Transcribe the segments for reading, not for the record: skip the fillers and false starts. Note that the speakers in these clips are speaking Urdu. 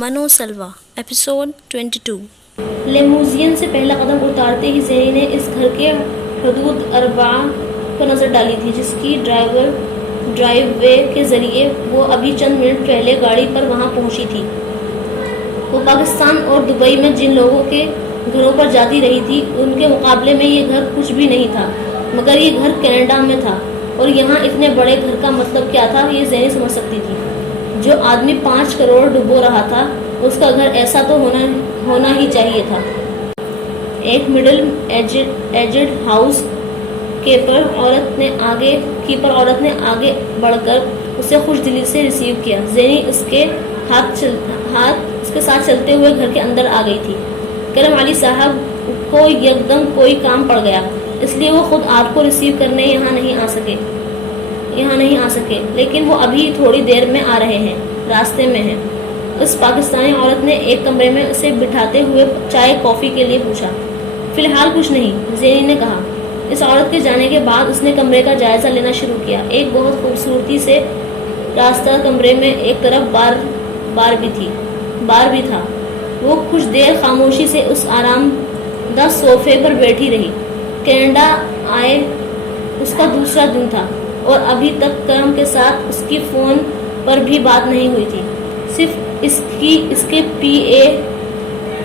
منو سلوا ایپیسوڈ 22۔ لیموزین سے پہلا قدم اتارتے ہی زینی نے اس گھر کے حدود 4 پر نظر ڈالی تھی، جس کی ڈرائیو وے کے ذریعے وہ ابھی چند منٹ پہلے گاڑی پر وہاں پہنچی تھی۔ وہ پاکستان اور دبئی میں جن لوگوں کے گھروں پر جاتی رہی تھی، ان کے مقابلے میں یہ گھر کچھ بھی نہیں تھا، مگر یہ گھر کینیڈا میں تھا، اور یہاں اتنے بڑے گھر کا مطلب کیا تھا یہ زینی سمجھ سکتی تھی۔ جو آدمی 5 کروڑ ڈبو رہا تھا، اس کا گھر ایسا تو ہونا ہی چاہیے تھا۔ ایک مڈل ایجڈ ہاؤس کیپر عورت نے آگے بڑھ کر اسے خوش دلی سے ریسیو کیا۔ زینی اس کے ساتھ چلتے ہوئے گھر کے اندر آ گئی تھی۔ کرم علی صاحب کو یکدم کوئی کام پڑ گیا، اس لیے وہ خود آپ کو ریسیو کرنے یہاں نہیں آ سکے، لیکن وہ ابھی تھوڑی دیر میں آ رہے ہیں، راستے میں ہیں۔ اس پاکستانی عورت نے ایک کمرے میں اسے بٹھاتے ہوئے چائے کافی کے لیے پوچھا۔ فی الحال کچھ نہیں، زینی نے کہا۔ اس عورت کے جانے کے بعد اس نے کمرے کا جائزہ لینا شروع کیا۔ ایک بہت خوبصورتی سے راستہ کمرے میں ایک طرف بار بھی تھا۔ وہ کچھ دیر خاموشی سے اس آرام دہ صوفے پر بیٹھی رہی۔ کینیڈا آئے اس کا دوسرا دن تھا، اور ابھی تک کرم کے ساتھ اس کی فون پر بھی بات نہیں ہوئی تھی۔ صرف اس کے پی اے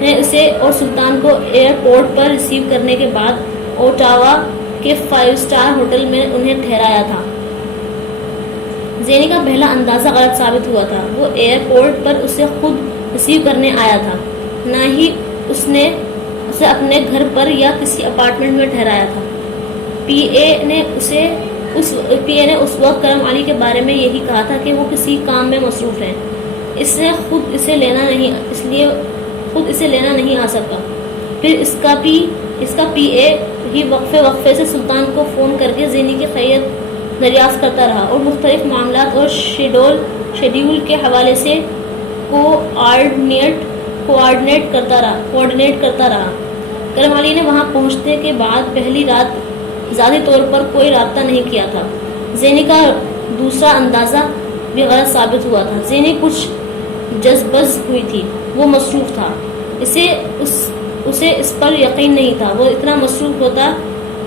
نے اسے اور سلطان کو ایئرپورٹ پر ریسیو کرنے کے بعد اوٹاوا کے 5 اسٹار ہوٹل میں انہیں ٹھہرایا تھا۔ زینی کا پہلا اندازہ غلط ثابت ہوا تھا۔ وہ ایئرپورٹ پر اسے خود ریسیو کرنے آیا تھا، نہ ہی اس نے اسے اپنے گھر پر یا کسی اپارٹمنٹ میں ٹھہرایا تھا۔ پی اے نے اس وقت کرم علی کے بارے میں یہی کہا تھا کہ وہ کسی کام میں مصروف ہیں، اس لیے خود اسے لینا نہیں آ سکا۔ پھر اس کا پی اے ہی وقفے سے سلطان کو فون کر کے زینی کی خیریت دریافت کرتا رہا، اور مختلف معاملات اور شیڈول کے حوالے سے کوآرڈینیٹ کرتا رہا۔ کرم علی نے وہاں پہنچنے کے بعد پہلی رات ذاتی طور پر کوئی رابطہ نہیں کیا تھا۔ زینی کا دوسرا اندازہ بھی غلط ثابت ہوا تھا۔ زینی کچھ جذبز ہوئی تھی، وہ مصروف تھا، اسے اس پر یقین نہیں تھا۔ وہ اتنا مصروف ہوتا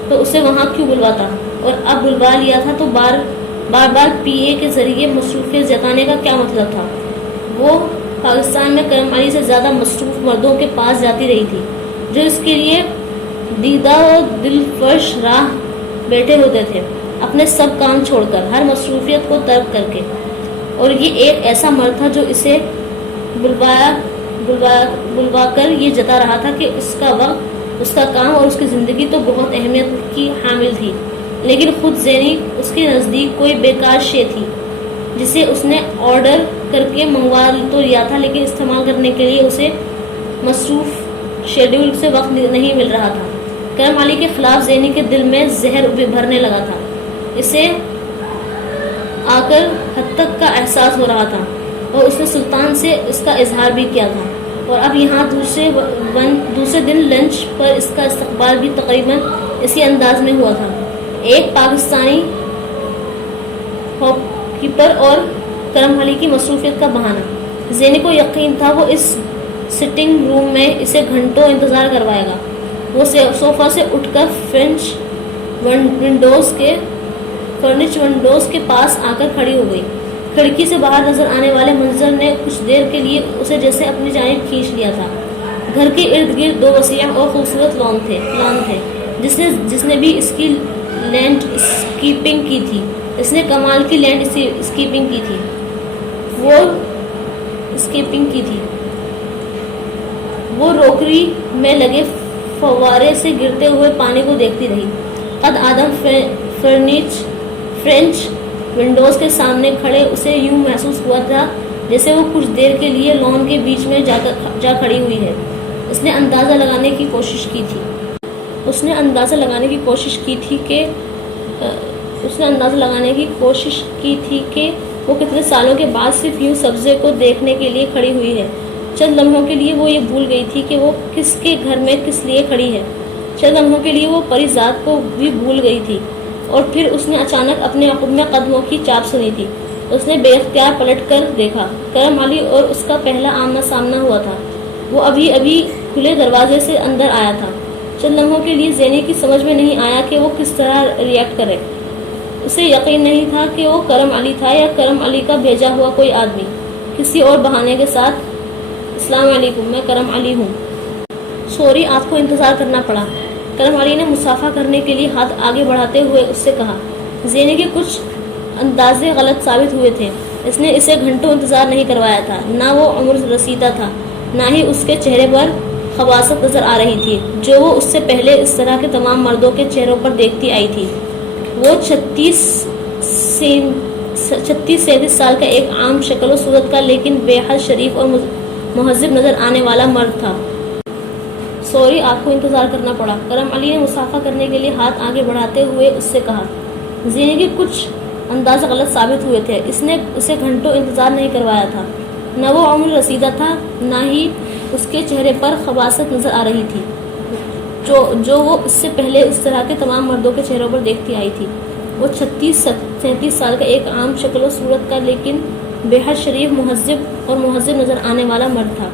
تو اسے وہاں کیوں بلواتا، اور اب بلوا لیا تھا تو بار پی اے کے ذریعے مصروفیت جتانے کا کیا مطلب تھا؟ وہ پاکستان میں کرم علی سے زیادہ مصروف مردوں کے پاس جاتی رہی تھی، جو اس کے لیے دیدہ و دلفرش راہ بیٹھے ہوتے تھے، اپنے سب کام چھوڑ کر، ہر مصروفیت کو ترک کر کے، اور یہ ایک ایسا مرد تھا جو اسے بلوا کر یہ جتا رہا تھا کہ اس کا وقت، اس کا کام اور اس کی زندگی تو بہت اہمیت کی حامل تھی، لیکن خود زینی اس کے نزدیک کوئی بیکار شے تھی، جسے اس نے آرڈر کر کے منگوا تو لیا تھا، لیکن استعمال کرنے کے لیے اسے مصروف شیڈول سے وقت نہیں مل رہا تھا۔ کرم علی کے خلاف زینی کے دل میں زہر بھرنے لگا تھا، اسے آ کر حد تک کا احساس ہو رہا تھا، اور اس نے سلطان سے اس کا اظہار بھی کیا تھا، اور اب یہاں دوسرے دن لنچ پر اس کا استقبال بھی تقریباً اسی انداز میں ہوا تھا۔ ایک پاکستانی ہاؤس کیپر اور کرم علی کی مصروفیت کا بہانہ۔ زینی کو یقین تھا وہ اس سٹنگ روم میں اسے گھنٹوں انتظار کروائے گا۔ وہ صوفہ سے اٹھ کر فرنچ ونڈوز کے پاس آ کر کھڑی ہو گئی۔ کھڑکی سے باہر نظر آنے والے منظر نے کچھ دیر کے لیے اسے جیسے اپنی جانب کھینچ لیا تھا۔ گھر کے ارد گرد 2 وسیع اور خوبصورت لان تھے، جس نے بھی اس کی لینڈ اسکیپنگ کی تھی۔ اس نے کمال کی لینڈ اسکیپنگ کی تھی۔ وہ روکری میں لگے فوارے سے گرتے ہوئے پانی کو دیکھتی رہی۔ قد آدم فرنچ ونڈوز کے سامنے کھڑے اسے یوں محسوس ہوا تھا جیسے وہ کچھ دیر کے لیے لان کے بیچ میں جا کھڑی ہوئی ہے۔ اس نے اندازہ لگانے کی کوشش کی تھی کہ وہ کتنے سالوں کے بعد صرف یوں سبزے کو دیکھنے کے لیے کھڑی ہوئی ہے۔ چند لمحوں کے لیے وہ یہ بھول گئی تھی کہ وہ کس کے گھر میں کس لیے کھڑی ہے۔ چند لمحوں کے لیے وہ پری ذات کو بھی بھول گئی تھی، اور پھر اس نے اچانک اپنے عقب میں قدموں کی چاپ سنی تھی۔ اس نے بے اختیار پلٹ کر دیکھا۔ کرم علی اور اس کا پہلا آمنا سامنا ہوا تھا۔ وہ ابھی ابھی کھلے دروازے سے اندر آیا تھا۔ چند لمحوں کے لیے زینی کی سمجھ میں نہیں آیا کہ وہ کس طرح ریئیکٹ کرے۔ اسے یقین نہیں تھا کہ وہ کرم علی تھا یا کرم علی کا بھیجا ہوا کوئی آدمی۔ کسی اور بہانے کے ساتھ السلام علیکم، میں کرم علی ہوں۔ سوری، آپ کو انتظار کرنا پڑا۔ کرم علی نے مصافحہ کرنے کے لیے ہاتھ آگے بڑھاتے ہوئے اس سے کہا۔ زینی کے کچھ اندازے غلط ثابت ہوئے تھے۔ اس نے اسے گھنٹوں انتظار نہیں کروایا تھا۔ نہ وہ عمر رسیدہ تھا، نہ ہی اس کے چہرے پر خباثت نظر آ رہی تھی جو وہ اس سے پہلے اس طرح کے تمام مردوں کے چہروں پر دیکھتی آئی تھی۔ وہ 36-37 سال کا ایک عام شکل و صورت کا لیکن بے حد شریف اور مہذب نظر آنے والا مرد تھا۔ سوری، آپ کو انتظار کرنا پڑا۔ کرم علی نے مصافحہ کرنے کے لیے ہاتھ آگے بڑھاتے ہوئے اس سے کہا۔ زینی کے کچھ انداز غلط ثابت ہوئے تھے۔ اس نے اسے گھنٹوں انتظار نہیں کروایا تھا۔ نہ وہ عمر رسیدہ تھا، نہ ہی اس کے چہرے پر خباثت نظر آ رہی تھی جو وہ اس سے پہلے اس طرح کے تمام مردوں کے چہروں پر دیکھتی آئی تھی۔ وہ 36-37 سال کا ایک عام شکل و صورت کا لیکن بے حد شریف اور مہذب نظر آنے والا مرد تھا۔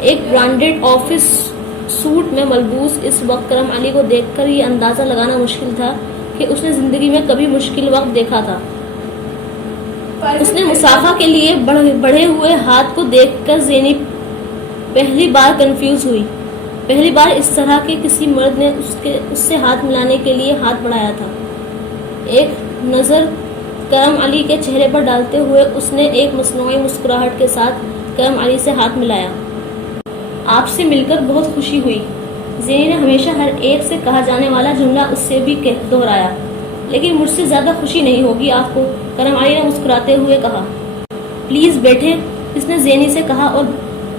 ایک برانڈڈ آفس سوٹ میں ملبوس اس وقت کرم علی کو دیکھ کر یہ اندازہ لگانا مشکل تھا کہ اس نے زندگی میں کبھی مشکل وقت دیکھا تھا۔ اس نے مصافحہ کے لیے بڑھے ہوئے ہاتھ کو دیکھ کر زینی پہلی بار کنفیوز ہوئی۔ پہلی بار اس طرح کے کسی مرد نے اس سے ہاتھ ملانے کے لیے ہاتھ بڑھایا تھا۔ ایک نظر کرم علی کے چہرے پر ڈالتے ہوئے اس نے ایک مصنوعی مسکراہٹ کے ساتھ کرم علی سے ہاتھ ملایا۔ آپ سے مل کر بہت خوشی ہوئی۔ زینی نے ہمیشہ ہر ایک سے کہا جانے والا جملہ اس سے بھی دہرایا۔ لیکن مجھ سے زیادہ خوشی نہیں ہوگی آپ کو، کرم علی نے مسکراتے ہوئے کہا۔ پلیز بیٹھیں، اس نے زینی سے کہا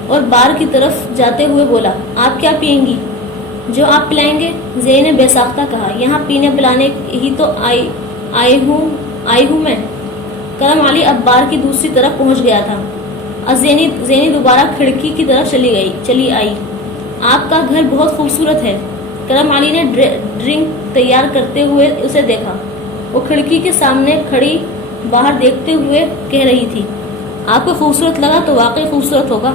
اور بار کی طرف جاتے ہوئے بولا۔ آپ کیا پئیں گی؟ جو آپ پلائیں گے، زینی نے بے ساختہ کہا۔ یہاں پینے پلانے ہی تو آئی ہوں میں۔ کرم علی اب بار کی دوسری طرف پہنچ گیا تھا۔ اب زینی دوبارہ کھڑکی کی طرف چلی آئی۔ آپ کا گھر بہت خوبصورت ہے۔ کرم علی نے ڈرنک تیار کرتے ہوئے اسے دیکھا۔ وہ کھڑکی کے سامنے کھڑی باہر دیکھتے ہوئے کہہ رہی تھی۔ آپ کو خوبصورت لگا تو واقعی خوبصورت ہوگا۔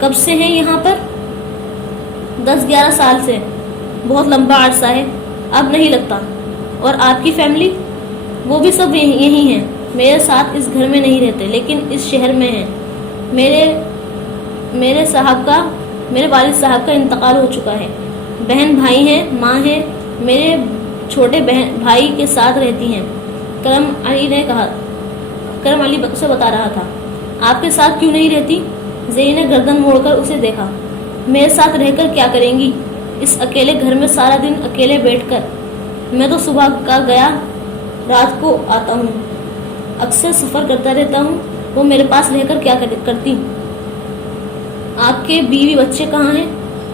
کب سے ہیں یہاں پر؟ 10-11 سال سے۔ بہت لمبا عرصہ ہے، اب نہیں لگتا۔ اور آپ کی فیملی؟ وہ بھی سب یہی ہیں، میرے ساتھ اس گھر میں نہیں رہتے لیکن اس شہر میں ہیں۔ میرے والد صاحب کا انتقال ہو چکا ہے۔ بہن بھائی ہیں، ماں ہے، میرے چھوٹے بہن بھائی کے ساتھ رہتی ہیں۔ کرم علی اسے بتا رہا تھا۔ آپ کے ساتھ کیوں نہیں رہتی؟ زینی نے گردن موڑ کر اسے دیکھا۔ میرے ساتھ رہ کر کیا کریں گی اس اکیلے گھر میں سارا دن اکیلے بیٹھ کر؟ میں تو صبح کا گیا رات کو آتا ہوں، اکثر سفر کرتا رہتا ہوں۔ وہ میرے پاس رہ کر کیا کرتی؟ آپ کے بیوی بچے کہاں ہیں؟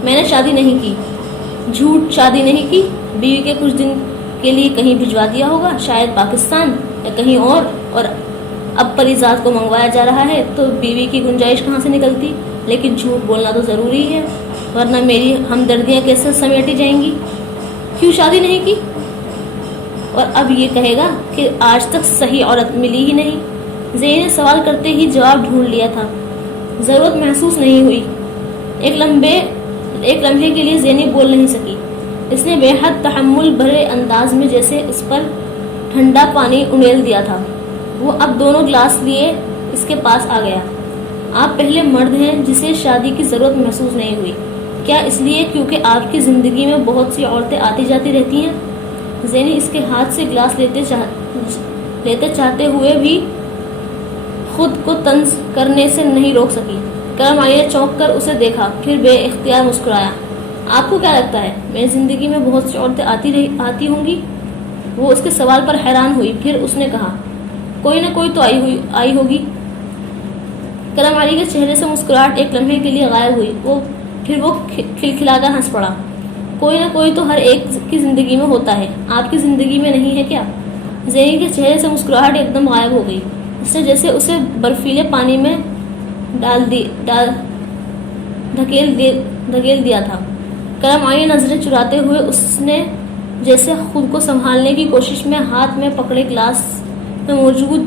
میں نے شادی نہیں کی۔ جھوٹ، شادی نہیں کی؟ بیوی کے کچھ دن کے لیے کہیں بھجوا دیا ہوگا، شاید پاکستان یا کہیں اور اب پریزاد کو منگوایا جا رہا ہے تو بیوی کی گنجائش کہاں سے نکلتی؟ لیکن جھوٹ بولنا تو ضروری ہے ورنہ میری ہمدردیاں کیسے سمیٹی جائیں گی؟ کیوں شادی نہیں کی؟ اور اب یہ کہے گا کہ آج تک صحیح عورت ملی ہی نہیں۔ زینی نے سوال کرتے ہی جواب ڈھونڈ لیا تھا۔ ضرورت محسوس نہیں ہوئی۔ ایک لمحے کے لیے زینی بول نہیں سکی۔ اس نے بے حد تحمل بھرے انداز میں جیسے اس پر ٹھنڈا پانی انڈیل دیا تھا۔ وہ اب دونوں گلاس لیے اس کے پاس آ گیا۔ آپ پہلے مرد ہیں جسے شادی کی ضرورت محسوس نہیں ہوئی۔ کیا اس لیے کیونکہ آپ کی زندگی میں بہت سی عورتیں آتی جاتی رہتی ہیں؟ زینی اس کے ہاتھ سے گلاس لیتے چاہتے ہوئے بھی خود کو طنز کرنے سے نہیں روک سکی۔ کرم علی نے چونک کر اسے دیکھا، پھر بے اختیار مسکرایا۔ آپ کو کیا لگتا ہے میری زندگی میں بہت سی عورتیں آتی ہوں گی؟ وہ اس کے سوال پر حیران ہوئی، پھر اس نے کہا، کوئی نہ کوئی تو آئی ہوگی۔ کرم علی کے چہرے سے مسکراہٹ ایک لمحے کے لیے غائب ہوئی، پھر وہ کھلکھلا کر ہنس پڑا۔ کوئی نہ کوئی تو ہر ایک کی زندگی میں ہوتا ہے، آپ کی زندگی میں نہیں ہے کیا؟ زینی کے چہرے سے مسکراہٹ ایک دم غائب ہو گئی۔ اس نے جیسے اسے برفیلے پانی میں دھکیل دیا تھا۔ کرم علی نظریں چراتے ہوئے اس نے جیسے خود کو سنبھالنے کی کوشش میں ہاتھ میں پکڑے گلاس میں موجود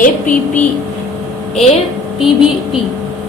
APBP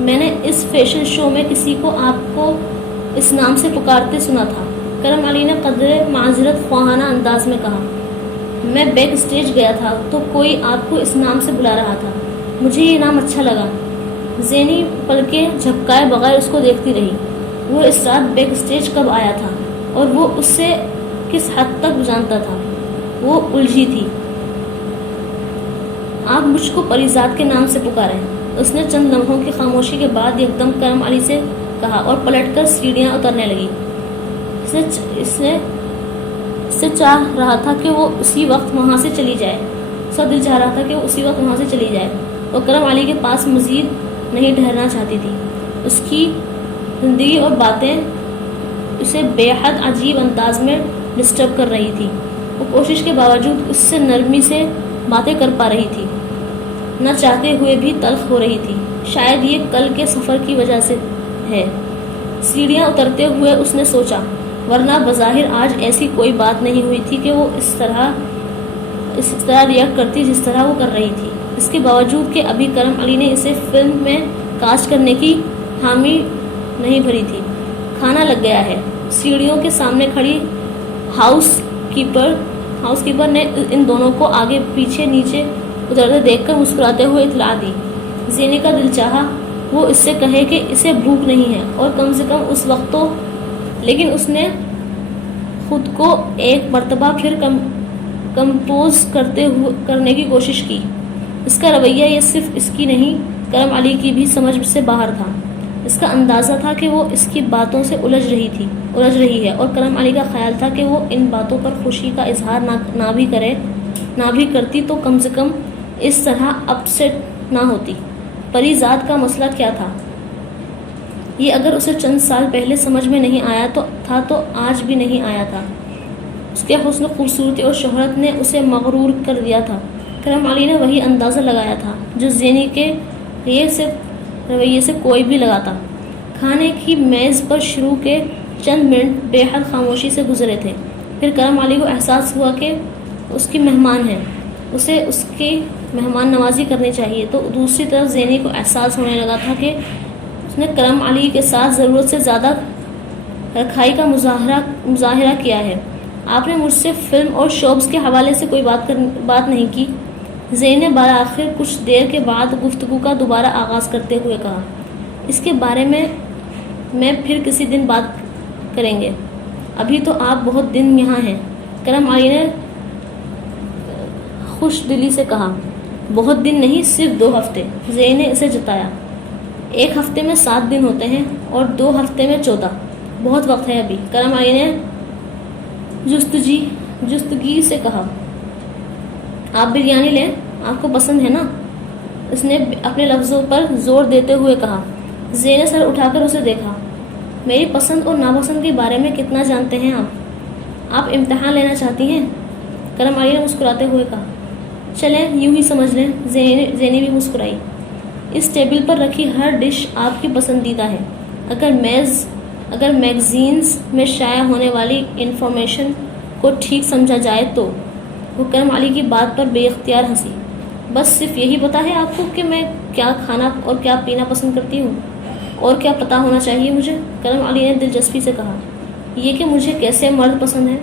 میں نے اس فیشن شو میں کسی کو آپ کو اس نام سے پکارتے سنا تھا، کرم علی نے قدر معذرت خواہانہ انداز میں کہا۔ میں بیک اسٹیج گیا تھا تو کوئی آپ کو اس نام سے بلا رہا تھا، مجھے یہ نام اچھا لگا۔ زینی پلکیں جھپکائے بغیر اس کو دیکھتی رہی۔ وہ اس رات بیک اسٹیج کب آیا تھا اور وہ اس سے کس حد تک جانتا تھا؟ وہ الجھی تھی۔ آپ مجھ کو پریزاد کے نام سے پکاریں، اس نے چند لمحوں کی خاموشی کے بعد یکدم کرم علی سے کہا اور پلٹ کر سیڑھیاں اترنے لگی۔ اس سے چاہ رہا تھا کہ وہ اسی وقت وہاں سے چلی جائے۔ اس کا دل چاہ رہا تھا کہ وہ اسی وقت وہاں سے چلی جائے۔ وہ کرم علی کے پاس مزید نہیں ٹھہرنا چاہتی تھی۔ اس کی زندگی اور باتیں اسے بے حد عجیب انداز میں ڈسٹرب کر رہی تھی۔ وہ کوشش کے باوجود اس سے نرمی سے باتیں کر پا رہی تھی، نہ چاہتے ہوئے بھی تلخ ہو رہی تھی۔ شاید یہ کل کے سفر کی وجہ سے ہے، سیڑھیاں اترتے ہوئے اس نے سوچا، ورنہ بظاہر آج ایسی کوئی بات نہیں ہوئی تھی کہ وہ اس طرح ریئیکٹ کرتی جس طرح وہ کر رہی تھی۔ اس کے باوجود کہ ابھی کرم علی نے اسے فلم میں کاسٹ کرنے کی حامی نہیں بھری تھی۔ کھانا لگ گیا ہے۔ سیڑھیوں کے سامنے کھڑی ہاؤس کیپر نے ان دونوں کو آگے پیچھے نیچے اترتے دیکھ کر مسکراتے ہوئے اطلاع دی۔ زینی کا دل چاہا وہ اس سے کہے کہ اسے بھوک نہیں ہے اور کم سے کم اس وقت تو، لیکن اس نے خود کو ایک مرتبہ پھر کمپوز کرنے کی کوشش کی۔ اس کا رویہ یہ صرف اس کی نہیں، کرم علی کی بھی سمجھ سے باہر تھا۔ اس کا اندازہ تھا کہ وہ اس کی باتوں سے الجھ رہی ہے اور کرم علی کا خیال تھا کہ وہ ان باتوں پر خوشی کا اظہار نہ بھی کرتی تو کم سے کم اس طرح اپسیٹ نہ ہوتی۔ پریزاد کا مسئلہ کیا تھا؟ یہ اگر اسے چند سال پہلے سمجھ میں نہیں آیا تھا تو آج بھی نہیں آیا تھا۔ اس کے حسن، خوبصورتی اور شہرت نے اسے مغرور کر دیا تھا۔ کرم علی نے وہی اندازہ لگایا تھا جو زینی کے رویے سے کوئی بھی لگاتا۔ کھانے کی میز پر شروع کے چند منٹ بے حد خاموشی سے گزرے تھے۔ پھر کرم علی کو احساس ہوا کہ اس کی مہمان ہے، اسے اس کی مہمان نوازی کرنی چاہیے۔ تو دوسری طرف زینی کو احساس ہونے لگا تھا کہ اس نے کرم علی کے ساتھ ضرورت سے زیادہ رکھائی کا مظاہرہ کیا ہے۔ آپ نے مجھ سے فلم اور شوبز کے حوالے سے کوئی بات نہیں کی، زینی نے بالآخر کچھ دیر کے بعد گفتگو کا دوبارہ آغاز کرتے ہوئے کہا۔ اس کے بارے میں پھر کسی دن بات کریں گے، ابھی تو آپ بہت دن یہاں ہیں، کرم علی نے خوش دلی سے کہا۔ بہت دن نہیں، صرف 2 ہفتے، زینی نے اسے جتایا۔ 1 ہفتے میں 7 دن ہوتے ہیں اور 2 ہفتے میں 14، بہت وقت ہے ابھی، کرم علی نے جستگی سے کہا۔ آپ بریانی لیں، آپ کو پسند ہے نا؟ اس نے اپنے لفظوں پر زور دیتے ہوئے کہا۔ زینی نے سر اٹھا کر اسے دیکھا۔ میری پسند اور ناپسند کے بارے میں کتنا جانتے ہیں آپ امتحان لینا چاہتی ہیں؟ کرم علی نے مسکراتے ہوئے کہا۔ چلیں یوں ہی سمجھ لیں، زینی بھی مسکرائی۔ اس ٹیبل پر رکھی ہر ڈش آپ کی پسندیدہ ہے، اگر میگزینز میں شائع ہونے والی انفارمیشن کو ٹھیک سمجھا جائے تو۔ وہ کرم علی کی بات پر بے اختیار ہنسی۔ بس صرف یہی پتہ ہے آپ کو کہ میں کیا کھانا اور کیا پینا پسند کرتی ہوں؟ اور کیا پتہ ہونا چاہیے مجھے؟ کرم علی نے دلچسپی سے کہا۔ یہ کہ مجھے کیسے مرد پسند ہے؟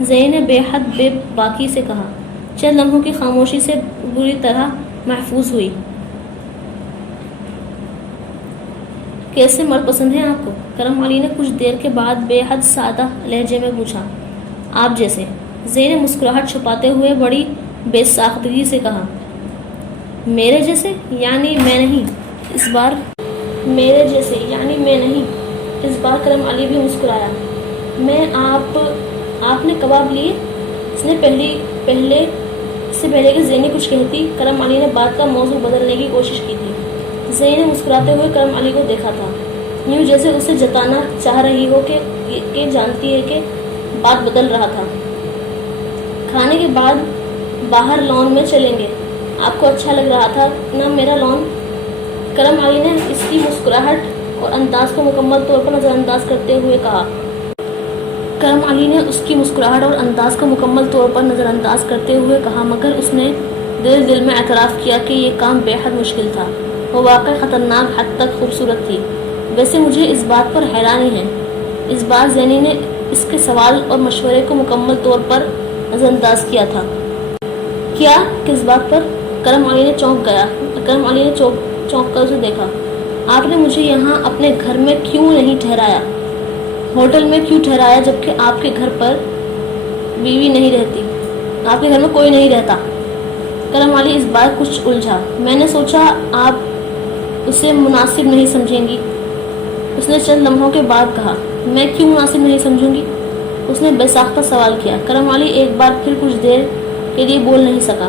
زینی نے بے حد بے باکی سے کہا۔ چند لمحوں کی خاموشی سے بری طرح محفوظ ہوئی۔ کیسے مرد پسند ہیں آپ کو؟ کرم علی نے کچھ دیر کے بعد بے حد سادہ لہجے میں پوچھا۔ آپ جیسے۔ زینی نے مسکراہٹ چھپاتے ہوئے بڑی بے ساختگی سے کہا۔ میرے جیسے یعنی میں نہیں؟ اس بار میرے جیسے یعنی میں نہیں؟ اس بار کرم علی بھی مسکرایا۔ میں آپ نے کباب لیے؟ اس نے پہلے کہ زینی کچھ کہتی، کرم علی نے بات کا موضوع بدلنے کی کوشش کی تھی۔ زینی نے مسکراتے ہوئے کرم علی کو دیکھا تھا، یوں جیسے اسے جتانا چاہ رہی ہو کہ جانتی ہے کہ بات بدل رہا تھا۔ کھانے کے بعد باہر لان میں چلیں گے، آپ کو اچھا لگ رہا تھا نا میرا لان؟ کرم علی نے اس کی مسکراہٹ اور انداز کو مکمل طور پر نظر انداز کرتے ہوئے کہا۔ مگر اس نے دل میں اعتراف کیا کہ یہ کام بے حد مشکل تھا۔ وہ واقعی خطرناک حد تک خوبصورت تھی. ویسے مجھے اس بات پر حیرانی ہے. اس بار زینی نے اس کے سوال اور مشورے کو مکمل طور پر نظر انداز کیا تھا. کیا؟ کس بات پر؟ کرم علی نے چونک گیا. کرم علی نے چونک کر اسے دیکھا. آپ نے مجھے یہاں اپنے گھر میں کیوں نہیں ٹھہرایا؟ ہوٹل میں کیوں ٹھہرایا جبکہ آپ کے گھر پر بیوی نہیں رہتی؟ آپ کے گھر میں کوئی نہیں رہتا. کرم علی اس بار کچھ الجھا. میں نے سوچا آپ اسے مناسب نہیں سمجھیں گی. اس نے چند لمحوں کے بعد کہا. میں کیوں مناسب نہیں سمجھوں گی؟ اس نے بے ساختہ سوال کیا. کرم علی ایک بار پھر کچھ دیر کے لیے بول نہیں سکا.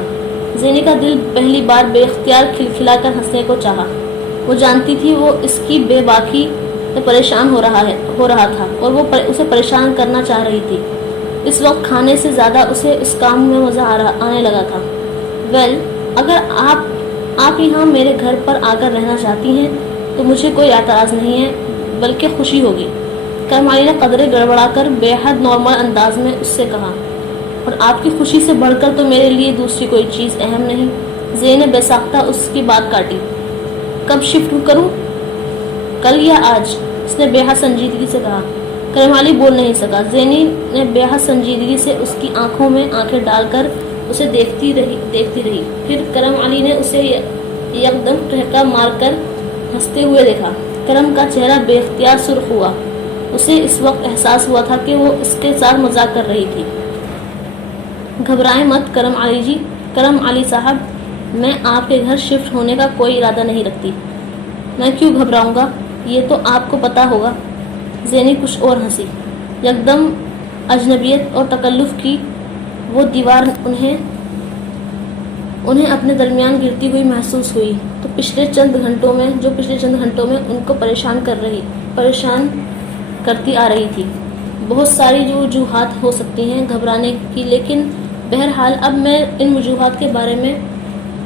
زینی کا دل پہلی بار بے اختیار کھلکھلا کر ہنسنے کو چاہا. وہ جانتی تھی وہ اس کی بے باکی سے پریشان ہو رہا تھا اور وہ اسے پریشان کرنا چاہ رہی تھی. اس وقت کھانے سے زیادہ اسے اس کام میں مزہ آنے لگا تھا. ویل، اگر آپ یہاں میرے گھر پر آ کر رہنا چاہتی ہیں تو مجھے کوئی اعتراض نہیں ہے بلکہ خوشی ہوگی. کرم علی نے قدرے گڑبڑا کر بے حد نارمل انداز میں اس سے کہا. اور آپ کی خوشی سے بڑھ کر تو میرے لیے دوسری کوئی چیز اہم نہیں. زینی نے بے ساختہ اس کی بات کاٹی. کب شفٹ کروں؟ کل یا آج؟ اس نے بے حد سنجیدگی سے کہا. کرم علی بول نہیں سکا. زینی نے بے حد سنجیدگی سے اس کی آنکھوں میں آنکھیں ڈال کر اسے دیکھتی رہی. پھر کرم علی نے اسے یکدم ٹھہکا مار کر ہنستے ہوئے دیکھا. کرم کا چہرہ بے اختیار سرخ ہوا. اسے اس وقت احساس ہوا تھا کہ وہ اس کے ساتھ مذاق کر رہی تھی. گھبرائیں مت کرم علی جی. کرم علی صاحب، میں آپ کے گھر شفٹ ہونے کا کوئی ارادہ نہیں رکھتی. میں کیوں گھبراؤں گا؟ یہ تو آپ کو پتا ہوگا. زینی کچھ اور ہنسی. یکدم اجنبیت اور تکلف کی وہ دیوار انہیں اپنے درمیان گرتی ہوئی محسوس ہوئی جو پچھلے چند گھنٹوں میں ان کو پریشان کرتی آ رہی تھی. بہت ساری جو وجوہات ہو سکتی ہیں گھبرانے کی، لیکن بہرحال اب میں ان وجوہات کے بارے میں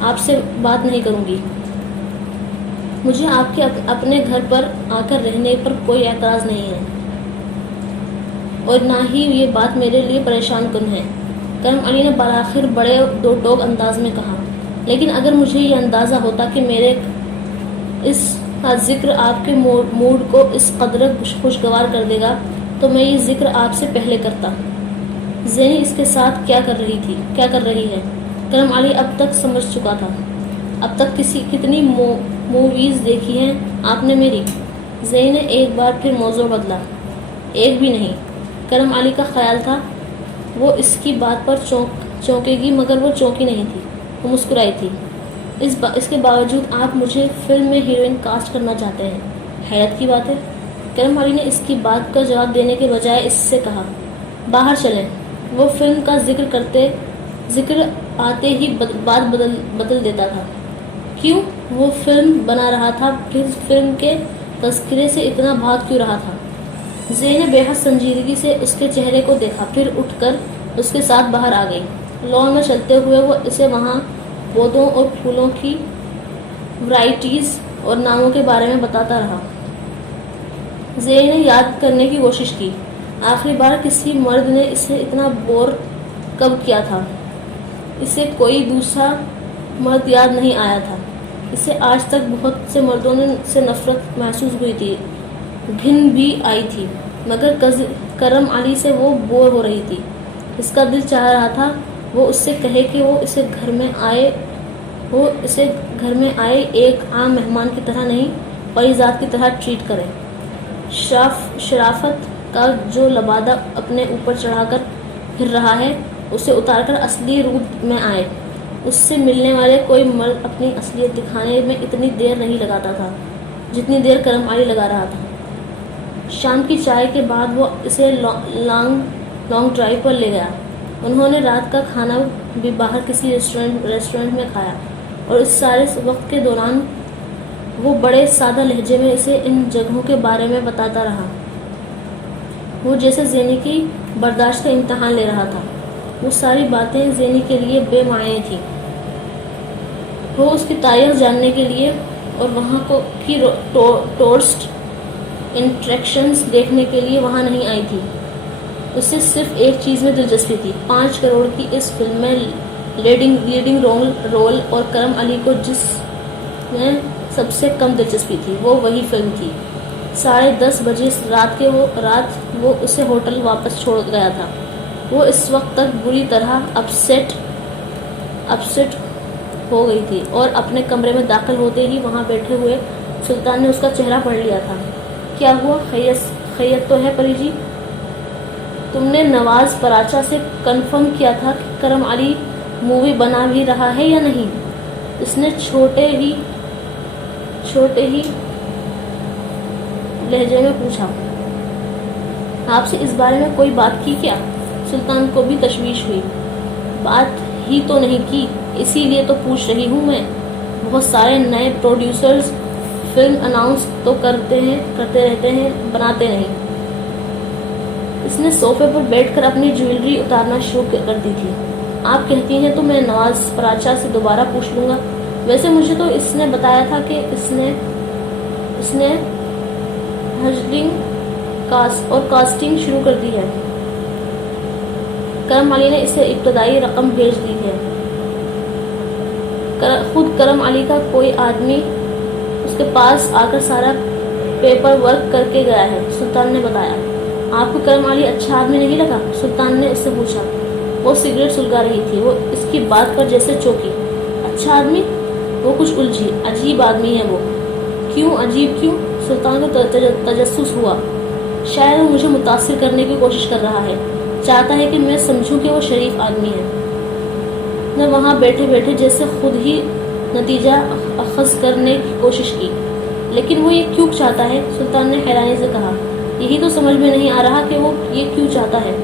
آپ سے بات نہیں کروں گی. مجھے آپ کے اپنے گھر پر آ کر رہنے پر کوئی اعتراض نہیں ہے اور نہ ہی یہ بات میرے لیے پریشان کن ہے. کرم علی نے بالآخر بڑے دو ٹوک انداز میں کہا. لیکن اگر مجھے یہ اندازہ ہوتا کہ میرے اس کا ذکر آپ کے موڈ کو اس قدر خوشگوار کر دے گا تو میں یہ ذکر آپ سے پہلے کرتا. زینی اس کے ساتھ کیا کر رہی ہے؟ کرم علی اب تک سمجھ چکا تھا. اب تک کتنی موویز دیکھی ہیں آپ نے میری؟ زینی نے ایک بار پھر موضوع بدلا. ایک بھی نہیں. کرم علی کا خیال تھا وہ اس کی بات پر چونکے گی، مگر وہ چونکی نہیں تھی. وہ مسکرائی تھی. اس کے باوجود آپ مجھے فلم میں ہیروئن کاسٹ کرنا چاہتے ہیں؟ حیرت کی بات ہے. کرم علی نے اس کی بات کا جواب دینے کے بجائے اس سے کہا. باہر چلیں. وہ فلم کا ذکر آتے ہی بات بدل دیتا تھا. کیوں؟ وہ فلم بنا رہا تھا، پھر فلم کے تذکرے سے اتنا بھاگ کیوں رہا تھا؟ زینی نے بے حد سنجیدگی سے اس کے چہرے کو دیکھا، پھر اٹھ کر اس کے ساتھ باہر آ گئی. لان میں چلتے ہوئے وہ اسے وہاں پودوں اور پھولوں کی ورائٹیز اور ناموں کے بارے میں بتاتا رہا. زینی نے یاد کرنے کی کوشش کی. آخری بار کسی مرد نے اسے اتنا بور کب کیا تھا؟ اسے کوئی دوسرا مرد یاد نہیں آیا تھا. اسے آج تک بہت سے مردوں سے نفرت محسوس ہوئی تھی، گھن بھی آئی تھی، مگر کرم علی سے وہ بور ہو رہی تھی. اس کا دل چاہ رہا تھا وہ اس سے کہے کہ وہ اسے گھر میں آئے ایک عام مہمان کی طرح نہیں، پری ذات کی طرح ٹریٹ کرے. شرافت کا جو لبادہ اپنے اوپر چڑھا کر پھر رہا ہے اسے اتار کر اصلی روپ میں آئے. اس سے ملنے والے کوئی مرد اپنی اصلیت دکھانے میں اتنی دیر نہیں لگاتا تھا جتنی دیر کرم علی لگا رہا تھا. شام کی چائے کے بعد وہ اسے لانگ ڈرائیو پر لے گیا. انہوں نے رات کا کھانا بھی باہر کسی ریسٹورنٹ میں کھایا اور اس سارے وقت کے دوران وہ بڑے سادہ لہجے میں اسے ان جگہوں کے بارے میں بتاتا رہا. وہ جیسے زینی کی برداشت کا امتحان لے رہا تھا. وہ ساری باتیں زینی کے لیے بے معنی تھیں. وہ اس کی تاریخ جاننے کے لیے اور وہاں کی ٹورسٹ انٹریکشنز دیکھنے کے لیے وہاں نہیں آئی تھی. اسے صرف ایک چیز میں دلچسپی تھی. 5 کروڑ کی اس فلم میں لیڈنگ رول اور کرم علی کو جس میں سب سے کم دلچسپی تھی وہ وہی فلم تھی۔ 10:30 بجے رات وہ اسے ہوٹل واپس چھوڑ گیا تھا۔ وہ اس وقت تک بری طرح اپسیٹ ہو گئی تھی اور اپنے کمرے میں داخل ہوتے ہی وہاں بیٹھے ہوئے سلطان نے اس کا چہرہ پڑھ لیا تھا۔ کیا ہوا؟ خیریت تو ہے پری جی؟ تم نے نواز پراچا سے کنفرم کیا تھا کہ کرم علی مووی بنا بھی رہا ہے یا نہیں؟ اس نے چھوٹے ہی لہجے میں پوچھا۔ آپ سے اس بارے میں کوئی بات کی کیا؟ سلطان کو بھی تشویش ہوئی۔ بات ہی تو نہیں کی، اسی لیے تو پوچھ رہی ہوں میں۔ بہت سارے نئے پروڈیوسرز فلم اناؤنس تو کرتے رہتے ہیں، بناتے نہیں۔ اس نے صوفے پر بیٹھ کر اپنی جویلری اتارنا شروع کر دی تھی۔ آپ کہتی ہیں تو میں نواز پراچا سے دوبارہ پوچھ لوں گا۔ ویسے مجھے تو اس نے بتایا تھا کہ اس نے ہجرنگ اور کاسٹنگ شروع کر دی ہے۔ کرم علی نے اسے ابتدائی رقم بھیج دی ہے۔ خود کرم علی کا کوئی آدمی اس کے پاس آ کر سارا پیپر ورک کر کے گیا ہے، سلطان نے بتایا۔ آپ کو کرم علی اچھا آدمی نہیں لگا؟ سلطان نے اس سے پوچھا۔ وہ سگریٹ سلگا رہی تھی۔ وہ اس کی بات پر جیسے چونکی۔ اچھا آدمی؟ وہ کچھ الجھی۔ عجیب آدمی ہے وہ۔ کیوں عجیب کیوں؟ سلطان کو تجسس ہوا۔ شاید وہ مجھے متاثر کرنے کی کوشش کر رہا ہے، چاہتا ہے کہ میں سمجھوں کہ وہ شریف آدمی ہے۔ نے وہاں بیٹھے بیٹھے جیسے خود ہی نتیجہ اخذ کرنے کی کوشش کی۔ لیکن وہ یہ کیوں چاہتا ہے؟ سلطان نے حیرانی سے کہا۔ یہی تو سمجھ میں نہیں آ رہا کہ وہ یہ کیوں چاہتا ہے۔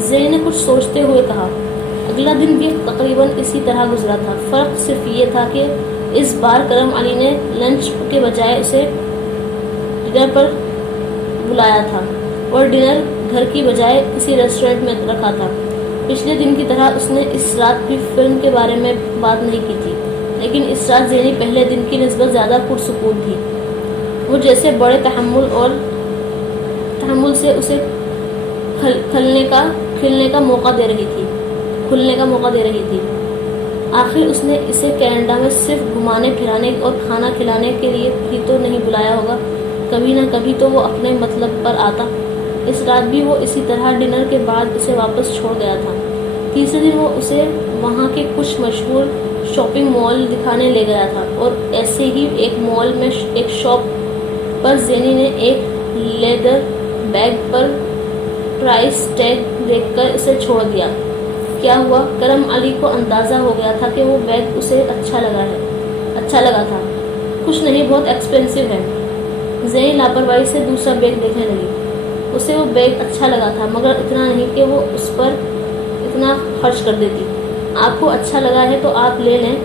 زین نے کچھ سوچتے ہوئے کہا۔ اگلا دن بھی تقریباً اسی طرح گزرا تھا۔ فرق صرف یہ تھا کہ اس بار کرم علی نے لنچ کے بجائے اسے ڈنر پر بلایا تھا اور ڈنر گھر کی بجائے کسی ریسٹورینٹ میں رکھا تھا۔ پچھلے دن کی طرح اس نے اس رات بھی فلم کے بارے میں بات نہیں کی تھی، لیکن اس رات زینی پہلے دن کی نسبت زیادہ پرسکون تھی۔ وہ جیسے بڑے تحمل سے اسے کھلنے کا موقع دے رہی تھی۔ آخر اس نے اسے کینیڈا میں صرف گھمانے پھرانے اور کھانا کھلانے کے لیے بھی تو نہیں بلایا ہوگا۔ کبھی نہ کبھی تو وہ اپنے مطلب پر آتا۔ اس رات بھی وہ اسی طرح ڈنر کے بعد اسے واپس چھوڑ گیا تھا۔ تیسرے دن وہ اسے وہاں کے کچھ مشہور شاپنگ مال دکھانے لے گیا تھا اور ایسے ہی ایک مال میں ایک شاپ پر زینی نے ایک لیدر بیگ پر پرائس ٹیگ دیکھ کر اسے چھوڑ دیا۔ کیا ہوا؟ کرم علی کو اندازہ ہو گیا تھا کہ وہ بیگ اسے اچھا لگا تھا۔ کچھ نہیں، بہت ایکسپینسو ہے۔ زینی لاپرواہی سے دوسرا بیگ دیکھنے لگی۔ اسے وہ بیگ اچھا لگا تھا، مگر اتنا نہیں کہ وہ اس پر اتنا خرچ کر دیتی۔ آپ کو اچھا لگا ہے تو آپ لے لیں۔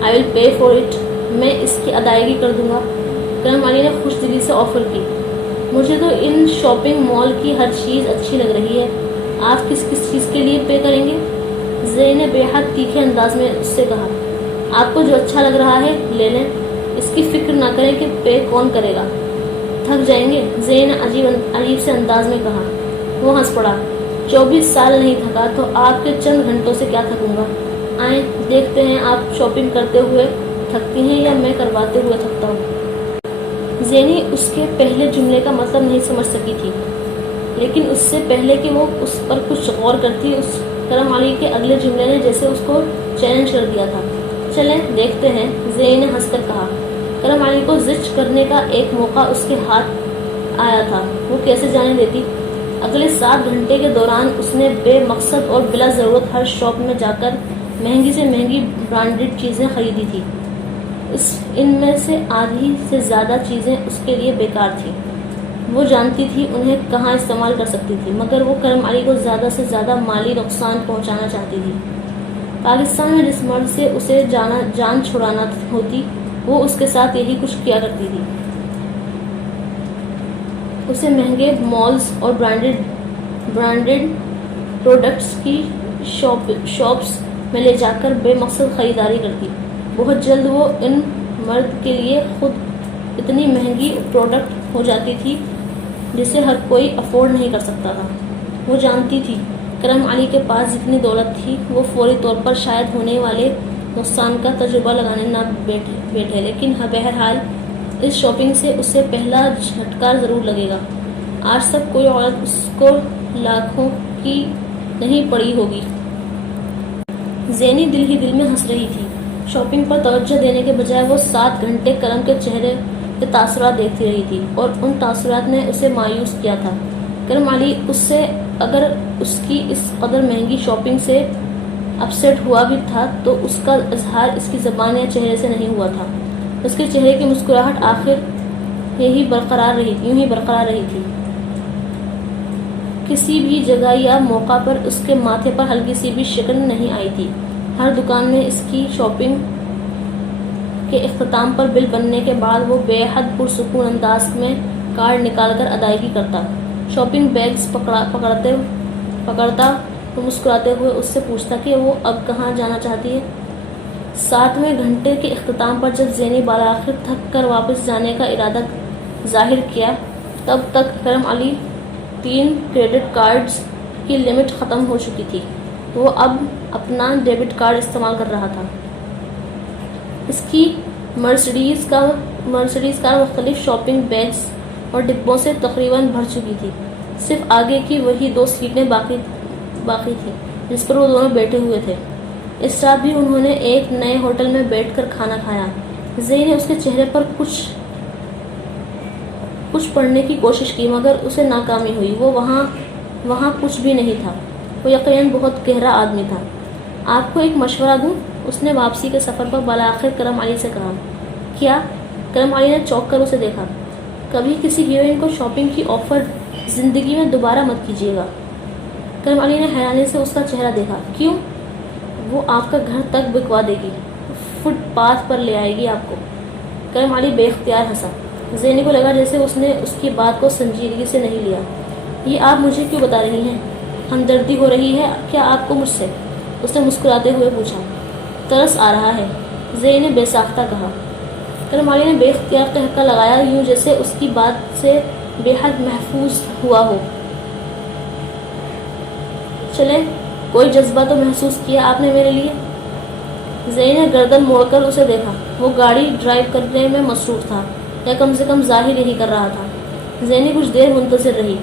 I will pay for it۔ میں اس کی ادائیگی کر دوں گا۔ کرم علی نے خوش دلی سے آفر کی۔ مجھے تو ان شاپنگ مال کی ہر چیز اچھی لگ رہی ہے۔ آپ کس چیز کے لیے پے کریں گے؟ زین نے بے حد تیکھے انداز میں اس سے کہا۔ آپ کو جو اچھا لگ رہا ہے لے لیں، اس کی فکر نہ کریں کہ پے کون کرے گا۔ تھک جائیں گے، زین نے عجیب سے انداز میں کہا۔ وہ ہنس پڑا۔ 24 سال نہیں تھکا تو آپ کے چند گھنٹوں سے کیا تھکوں گا؟ آئیں دیکھتے ہیں آپ شاپنگ کرتے ہوئے تھکتی ہیں یا میں کرواتے ہوئے تھکتا ہوں۔ زینی اس کے پہلے جملے کا مطلب نہیں سمجھ سکی تھی، لیکن اس سے پہلے کہ وہ اس پر کچھ غور کرتی، اس کرم علی کے اگلے جملے نے جیسے اس کو چیلنج کر دیا تھا۔ چلیں دیکھتے ہیں، زین نے ہنس کر کہا۔ کرم علی کو زچ کرنے کا ایک موقع اس کے ہاتھ آیا تھا، وہ کیسے جانے دیتی؟ اگلے 7 گھنٹے کے دوران اس نے بے مقصد اور بلا ضرورت ہر شاپ میں جا کر مہنگی سے مہنگی برانڈڈ چیزیں خریدی تھی۔ ان میں سے آدھی سے زیادہ چیزیں اس کے لیے بیکار تھیں۔ وہ جانتی تھی انہیں کہاں استعمال کر سکتی تھی، مگر وہ کرم علی کو زیادہ سے زیادہ مالی نقصان پہنچانا چاہتی تھی۔ پاکستان میں جس مرد سے اسے جان چھڑانا ہوتی، وہ اس کے ساتھ یہی کچھ کیا کرتی تھی۔ اسے مہنگے مالز اور برانڈڈ پروڈکٹس کی شاپس میں لے جا کر بے مقصد خریداری کرتی۔ بہت جلد وہ ان مرد کے لیے خود اتنی مہنگی پروڈکٹ ہو جاتی تھی جسے ہر کوئی افورڈ نہیں کر سکتا تھا۔ وہ جانتی تھی کرم علی کے پاس جتنی دولت تھی وہ فوری طور پر شاید ہونے والے نقصان کا تجربہ لگانے نہ بیٹھے، لیکن بہرحال اس شاپنگ سے اسے پہلا جھٹکا ضرور لگے گا۔ آج تک کوئی عورت اس کو لاکھوں کی نہیں پڑی ہوگی۔ زینی دل ہی دل میں ہنس رہی تھی۔ شاپنگ پر توجہ دینے کے بجائے وہ 7 گھنٹے کرم کے چہرے کے تاثرات دیکھتی رہی تھی، اور ان تاثرات نے اسے مایوس کیا تھا۔ کرم علی اس سے اگر اس کی اس قدر مہنگی شاپنگ سے اپسیٹ ہوا بھی تھا تو اس کا اظہار اس کی زبان یا چہرے سے نہیں ہوا تھا۔ اس کے چہرے کی مسکراہٹ آخر یوں ہی برقرار رہی تھی۔ کسی بھی جگہ یا موقع پر اس کے ماتھے پر ہلکی سی بھی شکن نہیں آئی تھی۔ ہر دکان میں اس کی شاپنگ کے اختتام پر بل بننے کے بعد وہ بے حد پرسکون انداز میں کارڈ نکال کر ادائیگی کرتا، شاپنگ بیگز پکڑتا اور مسکراتے ہوئے اس سے پوچھتا کہ وہ اب کہاں جانا چاہتی ہے۔ 7ویں گھنٹے کے اختتام پر جب زینی بالآخر تھک کر واپس جانے کا ارادہ ظاہر کیا، تب تک کرم علی 3 کریڈٹ کارڈز کی لمٹ ختم ہو چکی تھی۔ وہ اب اپنا ڈیبٹ کارڈ استعمال کر رہا تھا۔ اس کی مرسڈیز کار مختلف شاپنگ بیگز اور ڈبوں سے تقریباً بھر چکی تھی۔ صرف آگے کی وہی 2 سیٹیں باقی تھیں جس پر وہ دونوں بیٹھے ہوئے تھے۔ اس رات بھی انہوں نے ایک نئے ہوٹل میں بیٹھ کر کھانا کھایا۔ زئی نے اس کے چہرے پر کچھ پڑھنے کی کوشش کی، مگر اسے ناکامی ہوئی۔ وہ وہاں کچھ بھی نہیں تھا۔ وہ یقیناً بہت گہرا آدمی تھا۔ آپ کو ایک مشورہ دوں؟ اس نے واپسی کے سفر پر بالآخر کرم علی سے کہا۔ کیا؟ کرم علی نے چونک کر اسے دیکھا۔ کبھی کسی ہیروئن کو شاپنگ کی آفر زندگی میں دوبارہ مت کیجیے گا۔ کرم علی نے حیرانی سے اس کا چہرہ دیکھا۔ کیوں؟ وہ آپ کا گھر تک بکوا دے گی، فٹ پاتھ پر لے آئے گی آپ کو۔ کرم علی بے اختیار ہنسا۔ زینی کو لگا جیسے اس نے اس کی بات کو سنجیدگی سے نہیں لیا۔ یہ آپ مجھے کیوں بتا رہی ہیں؟ ہمدردی ہو رہی ہے کیا آپ کو مجھ سے؟ اس نے مسکراتے ہوئے پوچھا۔ ترس آ رہا ہے، زئی نے بے ساختہ کہا۔ کرم علی نے بے اختیار قہقہ لگایا، یوں جیسے اس کی بات سے بے حد محفوظ ہوا ہو۔ چلے، کوئی جذبہ تو محسوس کیا آپ نے میرے لیے؟ زئی نے گردن موڑ کر اسے دیکھا۔ وہ گاڑی ڈرائیو کرنے میں مصروف تھا، یا کم سے کم ظاہر یہی کر رہا تھا۔ زینی کچھ دیر منتظر رہی۔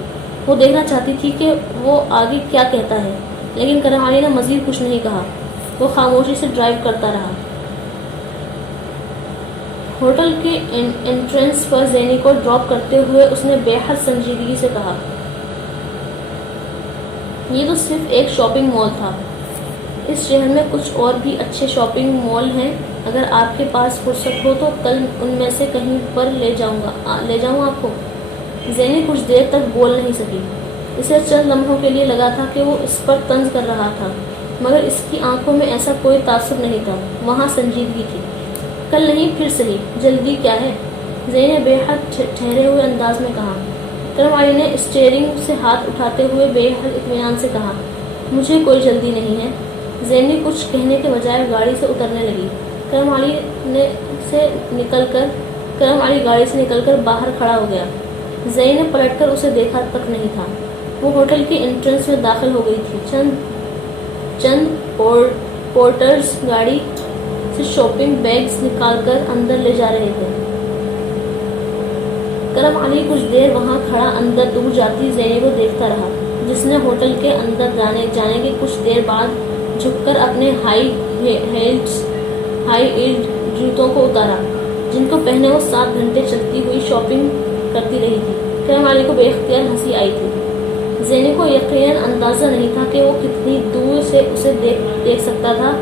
وہ دیکھنا چاہتی تھی کہ وہ آگے کیا کہتا ہے، لیکن کرم علی نے مزید کچھ نہیں کہا۔ وہ خاموشی سے ڈرائیو کرتا رہا۔ ہوٹل کے انٹرنس پر زینی کو ڈراپ کرتے ہوئے اس نے بے حد سنجیدگی سے کہا، یہ تو صرف ایک شاپنگ مال تھا۔ اس شہر میں کچھ اور بھی اچھے شاپنگ مال ہیں۔ اگر آپ کے پاس فرصت ہو تو کل ان میں سے کہیں پر لے جاؤں آپ کو۔ زینی کچھ دیر تک بول نہیں سکی۔ اسے چند لمحوں کے لیے لگا تھا کہ وہ اس پر طنز کر رہا تھا، مگر اس کی آنکھوں میں ایسا کوئی تعصب نہیں تھا، وہاں سنجیدگی تھی۔ کل نہیں، پھر صحیح، جلدی کیا ہے؟ زینی نے بے حد ٹھہرے ہوئے انداز میں کہا۔ کرم علی نے اسٹیئرنگ سے ہاتھ اٹھاتے ہوئے بے حد اطمینان سے کہا، مجھے کوئی جلدی نہیں ہے۔ زینی کچھ کہنے کے بجائے گاڑی سے اترنے لگی۔ کرم علی گاڑی سے نکل کر باہر کھڑا ہو گیا۔ زئی نے پلٹ کر اسے دیکھا تک نہیں تھا۔ وہ ہوٹل کے انٹرنس میں داخل ہو گئی تھی۔ چند پورٹرز گاڑی سے شاپنگ بیگز نکال کر اندر لے جا رہے تھے۔ کرم علی کچھ دیر وہاں کھڑا اندر دور جاتی زینی کو دیکھتا رہا، جس نے ہوٹل کے اندر جانے کے کچھ دیر بعد جھک کر اپنے ہائی ہیلڈ جوتوں کو اتارا، جن کو پہنے وہ 7 گھنٹے چلتی ہوئی شاپنگ کرتی رہی تھی۔ کرم علی کو بے اختیار ہنسی آئی تھی۔ زینی کو یقیناً اندازہ نہیں تھا کہ وہ کتنی دور سے اسے دیکھ سکتا تھا،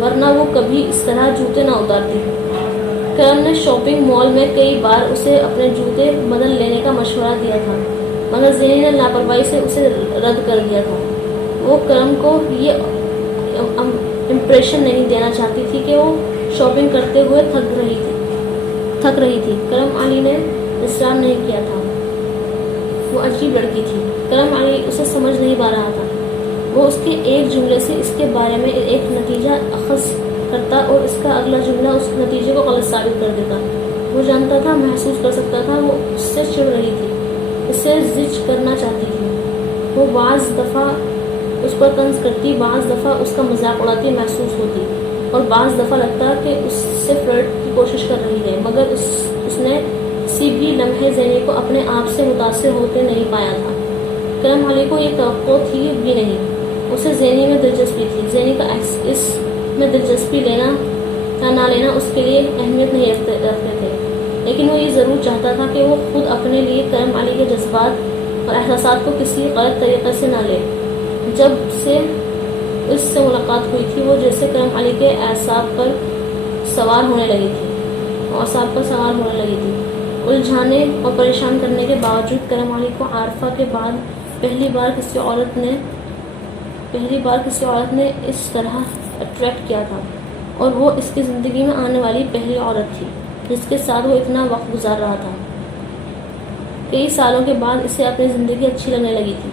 ورنہ وہ کبھی اس طرح جوتے نہ اتارتی۔ کرم نے شاپنگ مال میں کئی بار اسے اپنے جوتے بدل لینے کا مشورہ دیا تھا، مگر زینی نے لاپرواہی سے اسے رد کر دیا تھا۔ وہ کرم کو یہ امپریشن نہیں دینا چاہتی تھی کہ وہ شاپنگ کرتے ہوئے تھک رہی تھی۔ کرم علی نے اصرار نہیں کیا تھا۔ وہ عجیب لڑکی تھی۔ کرم علی اسے سمجھ نہیں پا رہا تھا۔ وہ اس کے ایک جملے سے اس کے بارے میں ایک نتیجہ اخذ کرتا اور اس کا اگلا جملہ اس نتیجے کو غلط ثابت کر دیتا۔ وہ جانتا تھا، محسوس کر سکتا تھا، وہ اس سے چڑھ رہی تھی، اسے زج کرنا چاہتی تھی۔ وہ بعض دفعہ اس پر طنز کرتی، بعض دفعہ اس کا مذاق اڑاتی محسوس ہوتی، اور بعض دفعہ لگتا کہ اس سے فلرٹ کی کوشش کر رہی ہے، مگر اس نے کسی بھی لمحے زینی کو اپنے آپ سے متاثر ہوتے نہیں پایا تھا۔ کرم علی کو یہ توقع تھی بھی نہیں۔ اسے زینی میں دلچسپی تھی۔ زینی کا اس میں دلچسپی لینا یا نہ لینا اس کے لیے اہمیت نہیں رکھتے تھے، لیکن وہ یہ ضرور چاہتا تھا کہ وہ خود اپنے لیے کرم علی کے جذبات اور احساسات کو کسی غلط طریقے سے نہ لے۔ جب سے اس سے ملاقات ہوئی تھی وہ جیسے کرم علی کے اعصاب پر سوار ہونے لگی تھی۔ الجھانے اور پریشان کرنے کے باوجود کرم علی کو عارفہ کے بعد پہلی بار کسی عورت نے اس طرح اٹریکٹ کیا تھا، اور وہ اس کی زندگی میں آنے والی پہلی عورت تھی جس کے ساتھ وہ اتنا وقت گزار رہا تھا۔ کئی سالوں کے بعد اسے اپنی زندگی اچھی لگنے لگی تھی،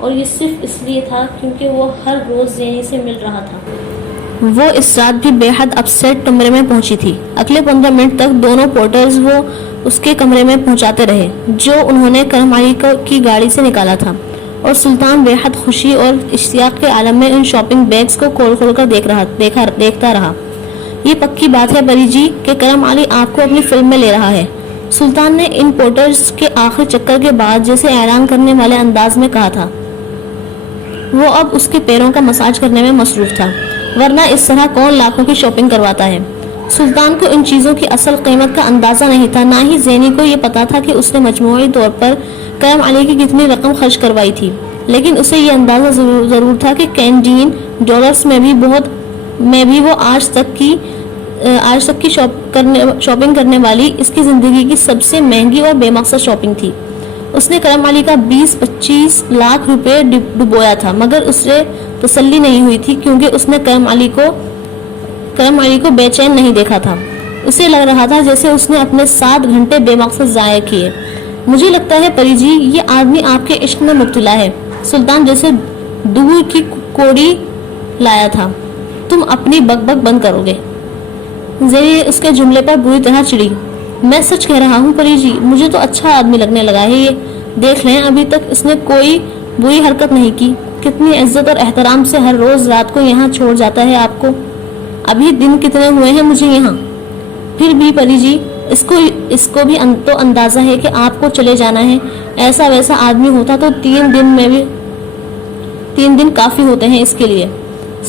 اور یہ صرف اس لیے تھا کیونکہ وہ ہر روز زینی سے مل رہا تھا۔ وہ اس رات بھی بے حد اپسیٹ کمرے میں پہنچی تھی۔ اگلے 15 منٹ تک دونوں پورٹرز وہ اس کے کمرے میں پہنچاتے رہے جو انہوں نے کرم علی کی گاڑی سے نکالا تھا، اور سلطان بے حد خوشی اور اشتیاق کے عالم میں ان شاپنگ بیگز کو کھول کھول کر دیکھتا رہا۔ یہ پکی بات ہے پری جی کہ کرم علی آپ کو اپنی فلم میں لے رہا ہے، سلطان نے ان پورٹرز کے آخری چکر کے بعد جیسے اعلان کرنے والے انداز میں کہا تھا۔ وہ اب اس کے پیروں کا مساج کرنے میں مصروف تھا، ورنہ اس طرح کون لاکھوں کی شاپنگ کرواتا ہے۔ سلطان کو ان چیزوں کی اصل قیمت کا اندازہ نہیں تھا، نہ ہی زینی کو یہ پتا تھا کہ اس نے مجموعی طور پر کرم علی کی کتنی رقم خرچ کروائی تھی، لیکن اسے یہ اندازہ ضرور تھا کہ کینیڈین ڈالرز میں بھی وہ آج تک کی شاپنگ کرنے والی اس کی زندگی کی سب سے مہنگی اور بے مقصد شاپنگ تھی۔ اس نے کرم علی کا 20-25 لاکھ روپے ڈبویا تھا، مگر اسے تسلی نہیں ہوئی تھی کیونکہ اس نے کرم علی کو بے چین نہیں دیکھا تھا۔ اسے لگ رہا تھا جیسے اس نے اپنے 7 گھنٹے بے مقصد ضائع کیے۔ مجھے لگتا ہے پری جی یہ آدمی آپ کے عشق میں مبتلا ہے، سلطان جیسے دور کی کوڑی لایا تھا۔ تم اپنی بک بک بند کرو گے؟ زینی اس کے جملے پر بری طرح چڑی۔ میں سچ کہہ رہا ہوں پری جی، مجھے تو اچھا آدمی لگنے لگا ہے یہ۔ دیکھ لیں ابھی تک اس نے کوئی بری حرکت نہیں کی، کتنی عزت اور احترام سے ہر روز رات کو یہاں چھوڑ جاتا ہے آپ کو۔ ابھی دن کتنے ہوئے ہیں مجھے یہاں؟ پھر بھی پری جی اس کو بھی تو اندازہ ہے کہ آپ کو چلے جانا ہے۔ ایسا ویسا آدمی ہوتا تو 3 دن کافی ہوتے ہیں اس کے لیے۔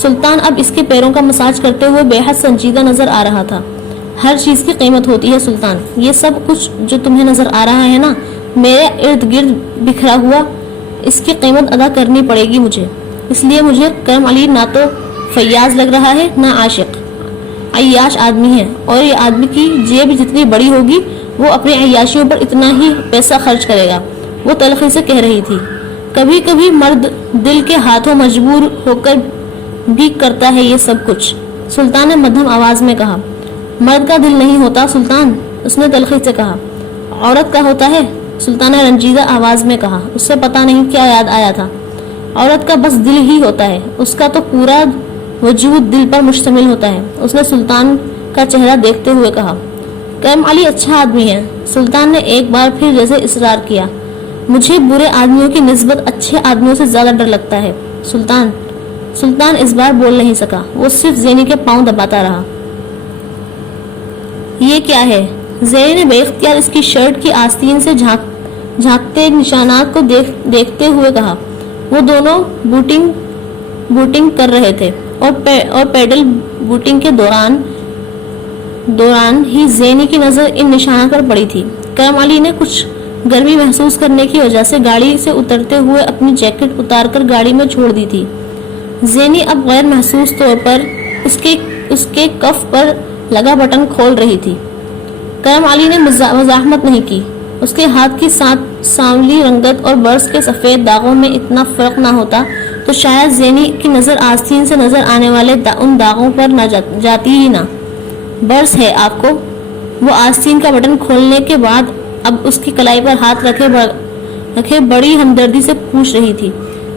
سلطان اب اس کے پیروں کا مساج کرتے ہوئے بے حد سنجیدہ نظر آ رہا تھا۔ ہر چیز کی قیمت ہوتی ہے سلطان، یہ سب کچھ جو تمہیں نظر آ رہا ہے نا میرے ارد گرد بکھرا ہوا، اس کی قیمت ادا کرنی پڑے گی مجھے۔ اس لیے مجھے کرم علی نہ تو فیاض لگ رہا ہے نہ عاشق، عیاش آدمی ہے، اور یہ آدمی کی جیب جتنی بڑی ہوگی وہ اپنی عیاشیوں پر اتنا ہی پیسہ خرچ کرے گا۔ وہ تلخی سے کہہ رہی تھی۔ کبھی کبھی مرد دل کے ہاتھوں مجبور ہو کر بھی کرتا ہے یہ سب کچھ، سلطان نے مدھم آواز میں کہا۔ مرد کا دل نہیں ہوتا سلطان، اس نے تلخی سے کہا۔ عورت کا ہوتا ہے، سلطان نے رنجیدہ آواز میں کہا۔ اس سے پتہ نہیں کیا یاد آیا تھا۔ عورت کا بس دل ہی ہوتا ہے، اس کا تو پورا وجود دل پر مشتمل ہوتا ہے، اس نے سلطان کا چہرہ دیکھتے ہوئے کہا۔ کرم علی اچھا آدمی ہے، سلطان نے ایک بار پھر جیسے اصرار کیا۔ مجھے برے آدمیوں کی نسبت اچھے آدمیوں سے زیادہ ڈر لگتا ہے سلطان اس بار بول نہیں سکا، وہ صرف زینی کے پاؤں دباتا رہا۔ یہ کیا ہے؟ زینی نے بے اختیار اس کی شرٹ کی آستین سے جھانکتے نشانات کو دیکھتے ہوئے کہا۔ وہ دونوں بوٹنگ کر رہے تھے اور پیڈل بوٹنگ کے دوران ہی زینی کی نظر ان نشانات پر پڑی تھی۔ کرم علی نے کچھ گرمی محسوس کرنے کی وجہ سے گاڑی سے اترتے ہوئے اپنی جیکٹ اتار کر گاڑی میں چھوڑ دی تھی۔ زینی اب غیر محسوس طور پر اس کے کف پر لگا بٹن کھول رہی تھی۔ کرم علی نے مزاحمت نہیں کی۔ اس کے ہاتھ کی سانولی رنگت اور برس کے سفید داغوں میں اتنا فرق نہ ہوتا تو شاید زینی کی نظر آستین سے نظر آنے والے ان داغوں پر نہ جاتی ہی نہ۔ برس ہے آپ کو؟ وہ آستین کا بٹن کھولنے کے بعد اب اس کی کلائی پر ہاتھ رکھے بڑی ہمدردی سے پوچھ رہی تھی۔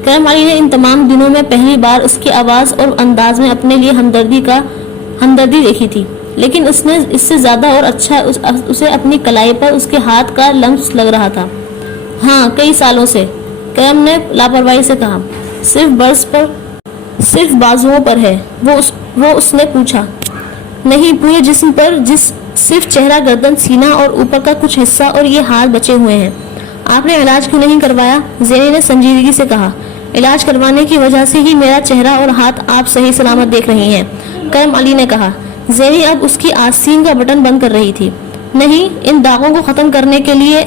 کرم علی نے ان تمام دنوں میں پہلی بار اس کی آواز اور انداز میں اپنے لیے ہمدردی دیکھی تھی، لیکن اس نے اس سے زیادہ اور اچھا اسے اپنی کلائی پر اس کے ہاتھ کا لمس لگ رہا تھا۔ ہاں کئی سالوں سے، کرم نے لاپرواہی سے کہا۔ صرف بازوؤں پر ہے؟ وہ اس نے پوچھا۔ نہیں، پورے جسم پر، صرف چہرہ، گردن، سینہ اور اوپر کا کچھ حصہ اور یہ ہاتھ بچے ہوئے ہیں۔ آپ نے علاج کیوں نہیں کروایا؟ زینی نے سنجیدگی سے کہا۔ علاج کروانے کی وجہ سے ہی میرا چہرہ اور ہاتھ آپ صحیح سلامت دیکھ رہی ہیں، کرم علی نے کہا۔ زینی اب اس کی آستین کا بٹن بند کر رہی تھی۔ نہیں، ان داغوں کو ختم کرنے کے لیے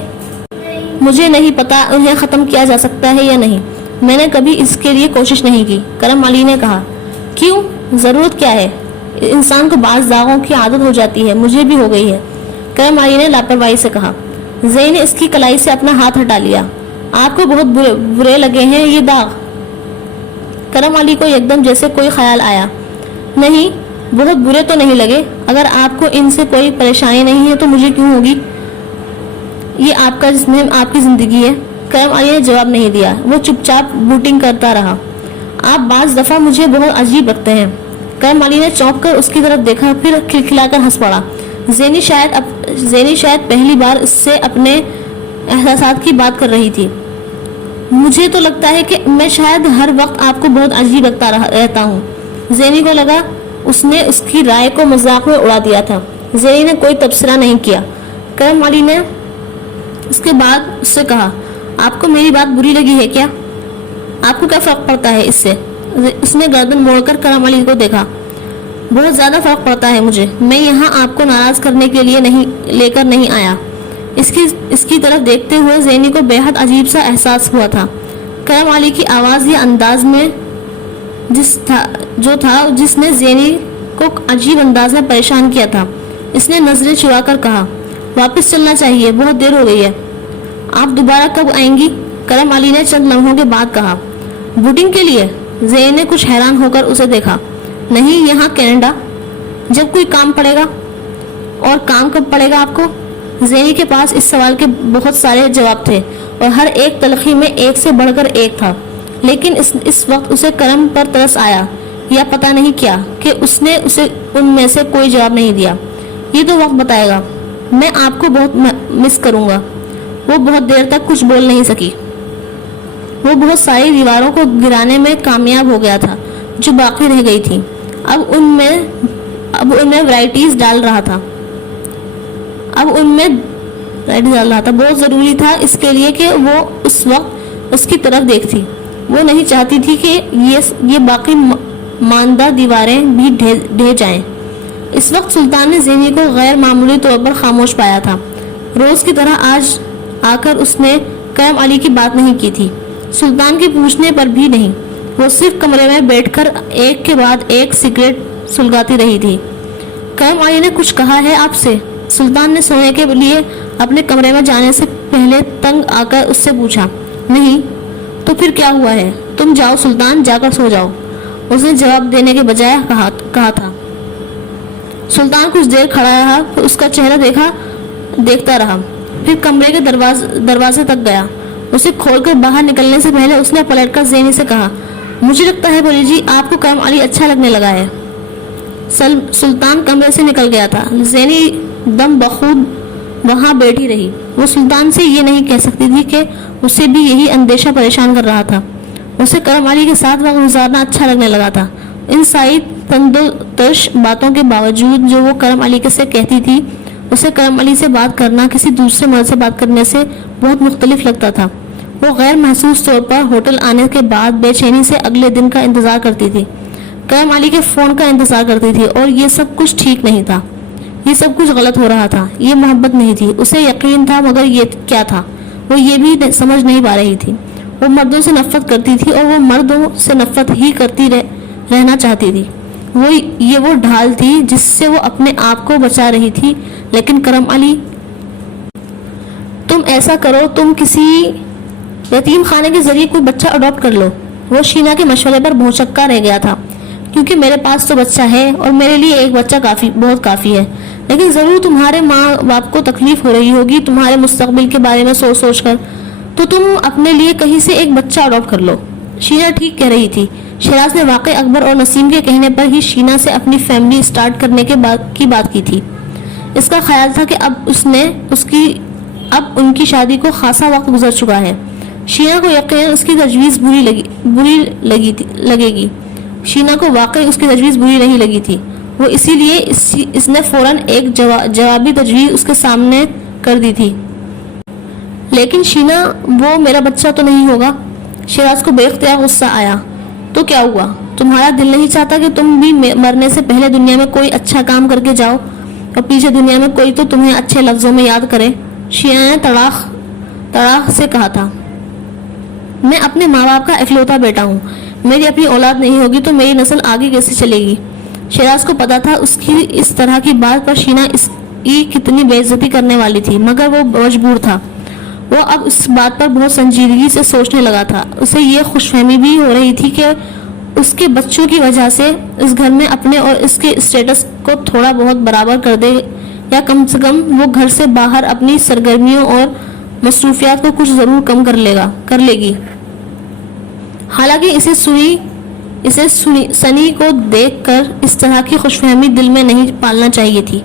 مجھے نہیں پتا انہیں ختم کیا جا سکتا ہے یا نہیں۔ میں نے کبھی اس کے لیے کوشش نہیں کی، کرم علی نے کہا۔ کیوں؟ ضرورت کیا ہے؟ انسان کو بعض داغوں کی عادت ہو جاتی ہے، مجھے بھی ہو گئی ہے، کرم علی نے لاپرواہی سے کہا۔ زین نے اس کی کلائی سے اپنا ہاتھ ہٹا لیا۔ آپ کو بہت برے لگے ہیں یہ داغ؟ کرم علی کو یکدم جیسے کوئی خیال آیا۔ نہیں، بہت برے تو نہیں لگے۔ اگر آپ کو ان سے کوئی پریشانی نہیں ہے تو مجھے کیوں ہوگی؟ یہ آپ کا جسم ہے، آپ کی زندگی ہے۔ کرم علی نے جواب نہیں دیا، وہ چپ چاپ بوٹنگ کرتا رہا۔ آپ بعض دفعہ مجھے بہت عجیب لگتے ہیں۔ کرم علی نے چونک کر اس کی طرف دیکھا، پھر کھلکھلا کر ہنس پڑا۔ زینی شاید پہلی بار اس سے اپنے احساسات کی بات کر رہی تھی۔ مجھے تو لگتا ہے کہ میں شاید ہر وقت آپ کو بہت عجیب لگتا رہتا ہوں۔ زینی کو لگا اس نے اس کی رائے کو مذاق میں اڑا دیا تھا۔ زینی نے کوئی تبصرہ نہیں کیا۔ کرم علی نے اس کے بعد اس سے کہا، آپ کو میری بات بری لگی ہے کیا؟ آپ کو کیا فرق پڑتا ہے اس سے؟ اس نے گردن موڑ کر کرم علی کو دیکھا۔ بہت زیادہ فرق پڑتا ہے مجھے۔ میں یہاں آپ کو ناراض کرنے کے لیے لے کر نہیں آیا۔ اس کی طرف دیکھتے ہوئے زینی کو بے حد عجیب سا احساس ہوا تھا۔ کرم علی کی آواز یا انداز میں جس نے زینی کو عجیب انداز میں پریشان کیا تھا۔ اس نے نظریں چرا کر کہا، واپس چلنا چاہیے، بہت دیر ہو گئی ہے۔ آپ دوبارہ کب آئیں گی؟ کرم علی نے چند لمحوں کے بعد کہا۔ بوٹنگ کے لیے؟ زینی نے کچھ حیران ہو کر اسے دیکھا۔ نہیں، یہاں کینیڈا، جب کوئی کام پڑے گا۔ اور کام کب پڑے گا آپ کو؟ زینی کے پاس اس سوال کے بہت سارے جواب تھے اور ہر ایک تلخی میں ایک سے بڑھ کر ایک تھا، لیکن اس وقت اسے کرم پر ترس آیا، یا پتہ نہیں کیا، کہ اس نے اسے ان میں سے کوئی جواب نہیں دیا۔ یہ تو وقت بتائے گا۔ میں آپ کو بہت مس کروں گا۔ وہ بہت دیر تک کچھ بول نہیں سکی۔ وہ بہت ساری دیواروں کو گرانے میں کامیاب ہو گیا تھا جو باقی رہ گئی تھی۔ اب ان میں ورائٹیز ڈال رہا تھا۔ بہت ضروری تھا اس کے لیے کہ وہ اس وقت اس کی طرف دیکھتی۔ وہ نہیں چاہتی تھی کہ یہ باقی ماندہ دیواریں بھی ڈھہ جائیں۔ اس وقت سلطان نے زینی کو غیر معمولی طور پر خاموش پایا تھا۔ روز کی طرح آج آ کر اس نے کرم علی کی بات نہیں کی تھی، سلطان کے پوچھنے پر بھی نہیں۔ وہ صرف کمرے میں بیٹھ کر ایک کے بعد ایک سگریٹ سلگاتی رہی تھی۔ کرم علی نے کچھ کہا ہے آپ سے؟ سلطان نے سونے کے لیے اپنے کمرے میں جانے سے پہلے تنگ آ کر اس سے پوچھا۔ نہیں، تو پھر کیا ہوا ہے؟ تم جاؤ سلطان، جا کر سو جاؤ، اس نے جواب دینے کے بجائے کہا تھا۔ سلطان کچھ دیر کھڑا رہا، پھر اس کا چہرہ دیکھتا رہا، پھر کمرے کے دروازے تک گیا۔ اسے کھول کر باہر نکلنے سے پہلے اس نے پلٹ کر زینی سے کہا، مجھے لگتا ہے بولی جی آپ کو کرم علی اچھا لگنے لگا ہے۔ سلطان کمرے سے نکل گیا تھا۔ زینی دم بخود وہاں بیٹھی رہی۔ وہ سلطان سے یہ نہیں کہہ سکتی تھی کہ اسے بھی یہی اندیشہ پریشان کر رہا تھا۔ اسے کرم علی کے ساتھ وقت گزارنا اچھا لگنے لگا تھا۔ ان ساری تندرش باتوں کے باوجود جو وہ کرم علی سے کہتی تھی، اسے کرم علی سے بات کرنا کسی دوسرے مرد سے بات کرنے سے بہت مختلف لگتا تھا۔ وہ غیر محسوس طور پر ہوٹل آنے کے بعد بے چینی سے اگلے دن کا انتظار کرتی تھی، کرم علی کے فون کا انتظار کرتی تھی، اور یہ سب کچھ ٹھیک نہیں تھا، یہ سب کچھ غلط ہو رہا تھا۔ یہ محبت نہیں تھی، اسے یقین تھا، مگر یہ کیا تھا وہ یہ بھی سمجھ نہیں پا رہی تھی۔ وہ مردوں سے نفرت کرتی تھی اور وہ مردوں سے نفرت ہی کرتی رہنا چاہتی تھی۔ وہ ڈھال تھی جس سے وہ اپنے آپ کو بچا رہی تھی، لیکن کرم علی، تم ایسا کرو، تم کسی یتیم خانے کے ذریعے کوئی بچہ اڈاپٹ کر لو۔ وہ شینا کے مشورے پر بھونچکا رہ گیا تھا، کیونکہ میرے پاس تو بچہ ہے اور میرے لیے ایک بچہ بہت کافی ہے، لیکن ضرور تمہارے ماں باپ کو تکلیف ہو رہی ہوگی تمہارے مستقبل کے بارے میں سوچ کر، تو تم اپنے لیے کہیں سے ایک بچہ اڈاپٹ کر لو۔ شینا ٹھیک کہہ رہی تھی۔ شیراز نے واقع اکبر اور نسیم کے کہنے پر ہی شینا سے اپنی فیملی سٹارٹ کرنے کی بات کی تھی۔ اس کا خیال تھا کہ اب ان کی شادی کو خاصا وقت گزر چکا ہے۔ شینا کو یقیناً اس کی تجویز بری لگے گی۔ شینا کو واقعی اس کی تجویز بری نہیں لگی تھی۔ وہ اسی لیے اس نے فوراً ایک جوابی تجویز اس کے سامنے کر دی تھی. لیکن شینا وہ میرا بچہ تو نہیں ہوگا. شیراز کو بے اختیار غصہ آیا. تو کیا ہوا؟ تمہارا دل نہیں چاہتا کہ تم بھی مرنے سے پہلے دنیا میں کوئی اچھا کام کر کے جاؤ اور پیچھے دنیا میں کوئی تو تمہیں اچھے لفظوں میں یاد کرے؟ شینا نے تڑاق سے کہا تھا. میں اپنے ماں باپ کا اکلوتا بیٹا ہوں. میری اپنی اولاد نہیں ہوگی تو میری نسل آگے کیسے چلے گی؟ شیراز کو پتا تھا اس کی اس طرح کی بات پر شینا اس کی کتنی بے عزتی کرنے والی تھی، مگر وہ مجبور تھا. وہ اب اس بات پر بہت سنجیدگی سے سوچنے لگا تھا. اسے یہ خوش فہمی بھی ہو رہی تھی کہ اس کے بچوں کی وجہ سے اس گھر میں اپنے اور اس کے اسٹیٹس کو تھوڑا بہت برابر کر دے، یا کم سے کم وہ گھر سے باہر اپنی سرگرمیوں اور مصروفیات کو کچھ ضرور کم کر لے گی. حالانکہ اسے سنی کو دیکھ کر اس طرح کی خوش فہمی دل میں نہیں پالنا چاہیے تھی.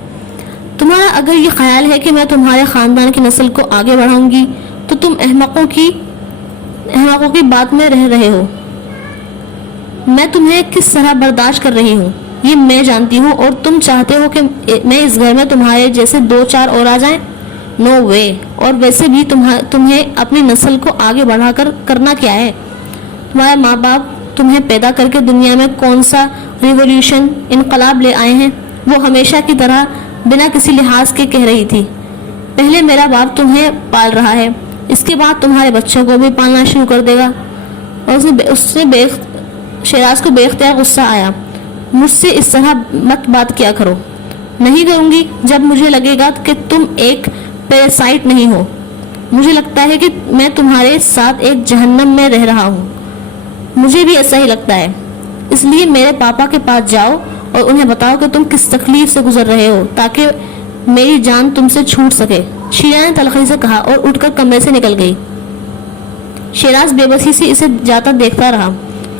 تمہارا اگر یہ خیال ہے کہ میں تمہارے خاندان کی نسل کو آگے بڑھاؤں گی تو تم احمقوں کی بات میں رہ رہے ہو. میں تمہیں کس طرح برداشت کر رہی ہوں یہ میں جانتی ہوں، اور تم چاہتے ہو کہ میں اس گھر میں تمہارے جیسے 2-4 اور آ جائیں؟ نو وے. اور ویسے بھی تمہیں اپنی نسل کو آگے بڑھا کر کرنا کیا ہے؟ تمہارے ماں باپ تمہیں پیدا کر کے دنیا میں کون سا ریولیوشن، انقلاب لے آئے ہیں؟ وہ ہمیشہ کی طرح بنا کسی لحاظ کے کہہ رہی تھی. پہلے میرا باپ تمہیں پال رہا ہے، اس کے بعد تمہارے بچوں کو بھی پالنا شروع کر دے گا. اور شیراز کو بے اختیار غصہ آیا. مجھ سے اس طرح مت بات کیا کرو. نہیں کروں گی جب مجھے لگے گا کہ تم ایک پیراسائٹ نہیں ہو. مجھے لگتا ہے کہ میں تمہارے ساتھ ایک جہنم میں رہ رہا ہوں. مجھے بھی ایسا ہی لگتا ہے. اس لیے میرے پاپا کے پاس جاؤ اور انہیں بتاؤ کہ تم کس تکلیف سے گزر رہے ہو تاکہ میری جان تم سے چھوٹ سکے. شینا نے تلخی سے کہا اور اٹھ کر کمرے سے نکل گئی. شیراز بے بسی سے اسے جاتا دیکھتا رہا.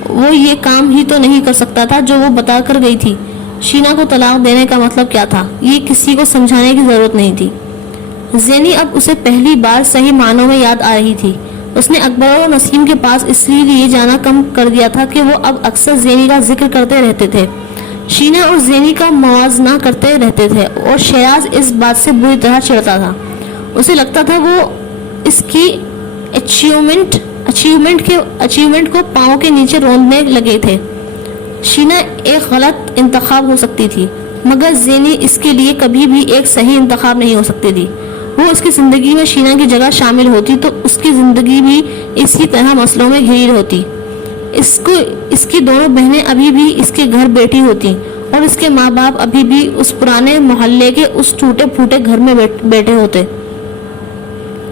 وہ یہ کام ہی تو نہیں کر سکتا تھا جو وہ بتا کر گئی تھی. شینا کو طلاق دینے کا مطلب کیا تھا یہ کسی کو سمجھانے کی ضرورت نہیں تھی. زینی اب اسے پہلی بار صحیح معنوں میں یاد آ رہی تھی. اس نے اکبر اور نسیم کے پاس اس لیے جانا کم کر دیا تھا کہ وہ اب اکثر زینی کا ذکر کرتے رہتے تھے، شینا اور زینی کا موازنہ کرتے رہتے تھے، اور شیراز اس بات سے بری طرح چڑھتا تھا. اسے لگتا تھا وہ اس کی اچیومنٹ کو پاؤں کے نیچے روندنے لگے تھے. شینا ایک غلط انتخاب ہو سکتی تھی، مگر زینی اس کے لیے کبھی بھی ایک صحیح انتخاب نہیں ہو سکتی تھی. وہ اس کی زندگی میں شینا کی جگہ شامل ہوتی تو اس کی زندگی بھی اسی طرح مسئلوں میں گھری ہوتی. اس کی دونوں بہنیں ابھی بھی اس کے گھر بیٹھی ہوتی اور اس کے ماں باپ ابھی بھی اس پرانے محلے کے اس ٹوٹے پھوٹے گھر میں بیٹھے ہوتے.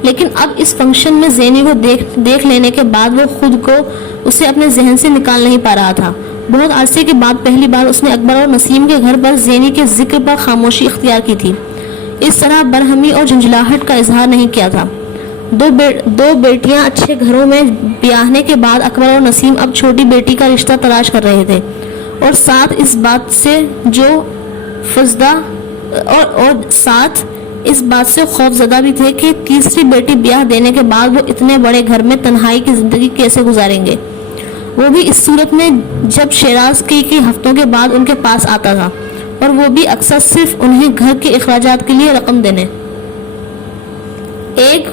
لیکن اب اس فنکشن میں زینی کو دیکھ لینے کے بعد وہ خود کو اسے اپنے ذہن سے نکال نہیں پا رہا تھا. بہت عرصے کے بعد پہلی بار اس نے اکبر اور نسیم کے گھر پر زینی کے ذکر پر خاموشی اختیار کی تھی. اس طرح برہمی اور جھنجھلاہٹ کا اظہار نہیں کیا تھا. دو بیٹیاں اچھے گھروں میں بیاہنے کے بعد اکبر اور نسیم اب چھوٹی بیٹی کا رشتہ تلاش کر رہے تھے، اور ساتھ اس بات سے خوف زدہ بھی تھے کہ تیسری بیٹی بیاہ دینے کے بعد وہ اتنے بڑے گھر میں تنہائی کی زندگی کیسے گزاریں گے، وہ بھی اس صورت میں جب شیراز کئی ہفتوں کے بعد ان کے پاس آتا تھا، اور وہ بھی اکثر صرف انہیں گھر کے اخراجات کے لیے رقم دینے. ایک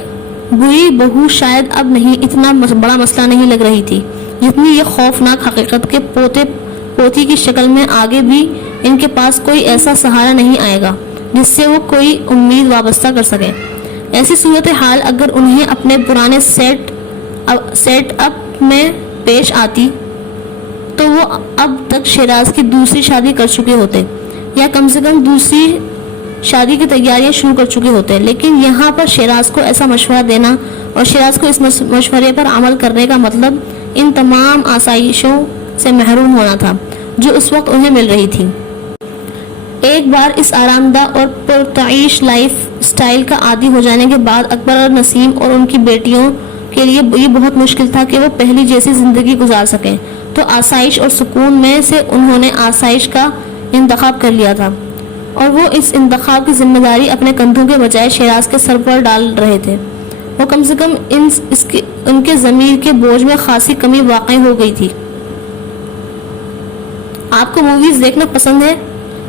بری بہو شاید اب نہیں اتنا بڑا مسئلہ نہیں لگ رہی تھی جتنی یہ خوفناک حقیقت کے پوتی کی شکل میں آگے بھی ان کے پاس کوئی ایسا سہارا نہیں آئے گا جس سے وہ کوئی امید وابستہ کر سکے. ایسی صورتحال اگر انہیں اپنے پرانے سیٹ اپ میں پیش آتی تو وہ اب تک شیراز کی دوسری شادی کر چکے ہوتے، یا کم سے کم دوسری شادی کی تیاریاں شروع کر چکے ہوتے. لیکن یہاں پر شیراز کو ایسا مشورہ دینا اور شیراز کو اس مشورے پر عمل کرنے کا مطلب ان تمام آسائشوں سے محروم ہونا تھا جو اس وقت انہیں مل رہی تھی. ایک بار اس آرام دہ اور پرتعیش لائف سٹائل کا عادی ہو جانے کے بعد اکبر اور نسیم اور ان کی بیٹیوں کے لیے یہ بہت مشکل تھا کہ وہ پہلی جیسی زندگی گزار سکیں. تو آسائش اور سکون میں سے انہوں نے آسائش کا انتخاب کر لیا تھا، اور وہ اس انتخاب کی ذمہ داری اپنے کندھوں کے بجائے شیراز کے سر پر ڈال رہے تھے. وہ کم سے کم ان کے ضمیر کے بوجھ میں خاصی کمی واقع ہو گئی تھی. آپ کو موویز دیکھنا پسند ہے؟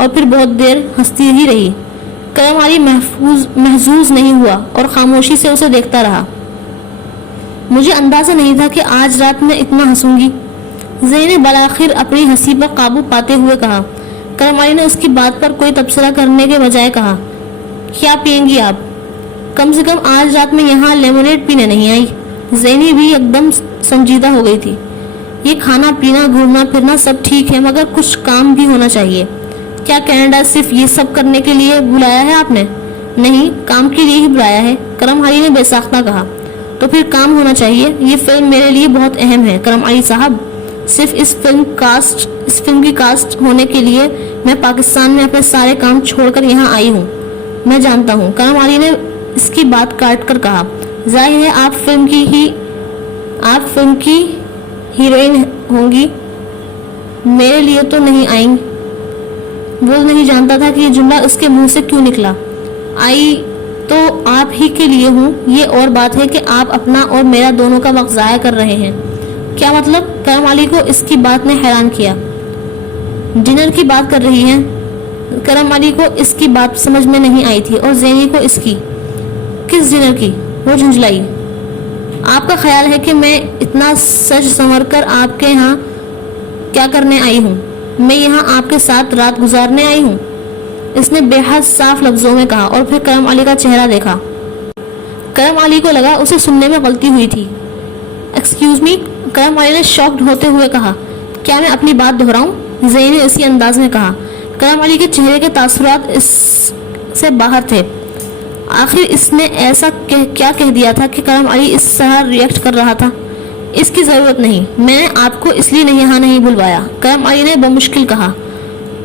اور پھر بہت دیر ہنستی ہی رہی۔ کرم علی محظوظ نہیں ہوا اور خاموشی سے اسے دیکھتا رہا۔ مجھے اندازہ نہیں تھا کہ آج رات میں اتنا ہنسوں گی، زینی نے بالآخر اپنی ہنسی پر قابو پاتے ہوئے کہا۔ کرم علی نے اس کی بات پر کوئی تبصرہ کرنے کے بجائے کہا، کیا پئیں گی آپ؟ کم سے کم آج رات میں یہاں لیمونیڈ پینے نہیں آئی۔ زینی بھی ایک دم سنجیدہ ہو گئی تھی۔ یہ کھانا پینا گھومنا پھرنا سب ٹھیک ہے، مگر کچھ کام بھی ہونا چاہیے۔ کیا کینیڈا صرف یہ سب کرنے کے لیے بلایا ہے آپ نے؟ نہیں، کام کے لیے ہی بلایا ہے، کرم علی نے بے ساختہ کہا۔ تو پھر کام ہونا چاہیے۔ یہ فلم میرے لیے بہت اہم ہے کرم علی صاحب، صرف اس فلم کی کاسٹ ہونے کے لیے میں پاکستان میں اپنے سارے کام چھوڑ کر یہاں آئی ہوں۔ میں جانتا ہوں، کرم علی نے اس کی بات کاٹ کر کہا۔ ظاہر ہے آپ فلم کی ہیروئن ہوں گی، میرے لیے تو نہیں آئیں۔ وہ نہیں جانتا تھا کہ یہ جملہ اس کے منہ سے کیوں نکلا۔ آئی تو آپ ہی کے لیے ہوں، یہ اور بات ہے کہ آپ اپنا اور میرا دونوں کا وقت ضائع کر رہے ہیں۔ کیا مطلب؟ کرم علی کو اس کی بات نے حیران کیا۔ ڈنر کی بات کر رہی ہیں؟ کرم علی کو اس کی بات سمجھ میں نہیں آئی تھی اور زینی کو اس کی۔ کس ڈنر کی؟ وہ جھنجھلائی۔ آپ کا خیال ہے کہ میں اتنا سج سنور کر آپ کے یہاں کیا کرنے آئی ہوں؟ میں یہاں آپ کے ساتھ رات گزارنے آئی ہوں، اس نے بے حد صاف لفظوں میں کہا اور پھر کرم علی کا چہرہ دیکھا۔ کرم علی کو لگا اسے سننے میں غلطی ہوئی تھی۔ ایکسکیوز می، کرم علی نے شاکڈ ہوتے ہوئے کہا۔ کیا میں اپنی بات دہراؤں؟ زینی نے اسی انداز میں کہا۔ کرم علی کے چہرے کے تاثرات اس سے باہر تھے۔ آخر اس نے ایسا کیا کہہ دیا تھا کہ کرم علی اس طرح ریئیکٹ کر رہا تھا؟ اس کی ضرورت نہیں، میں نے آپ کو اس لیے یہاں نہیں بلوایا، کرم علی نے بمشکل کہا۔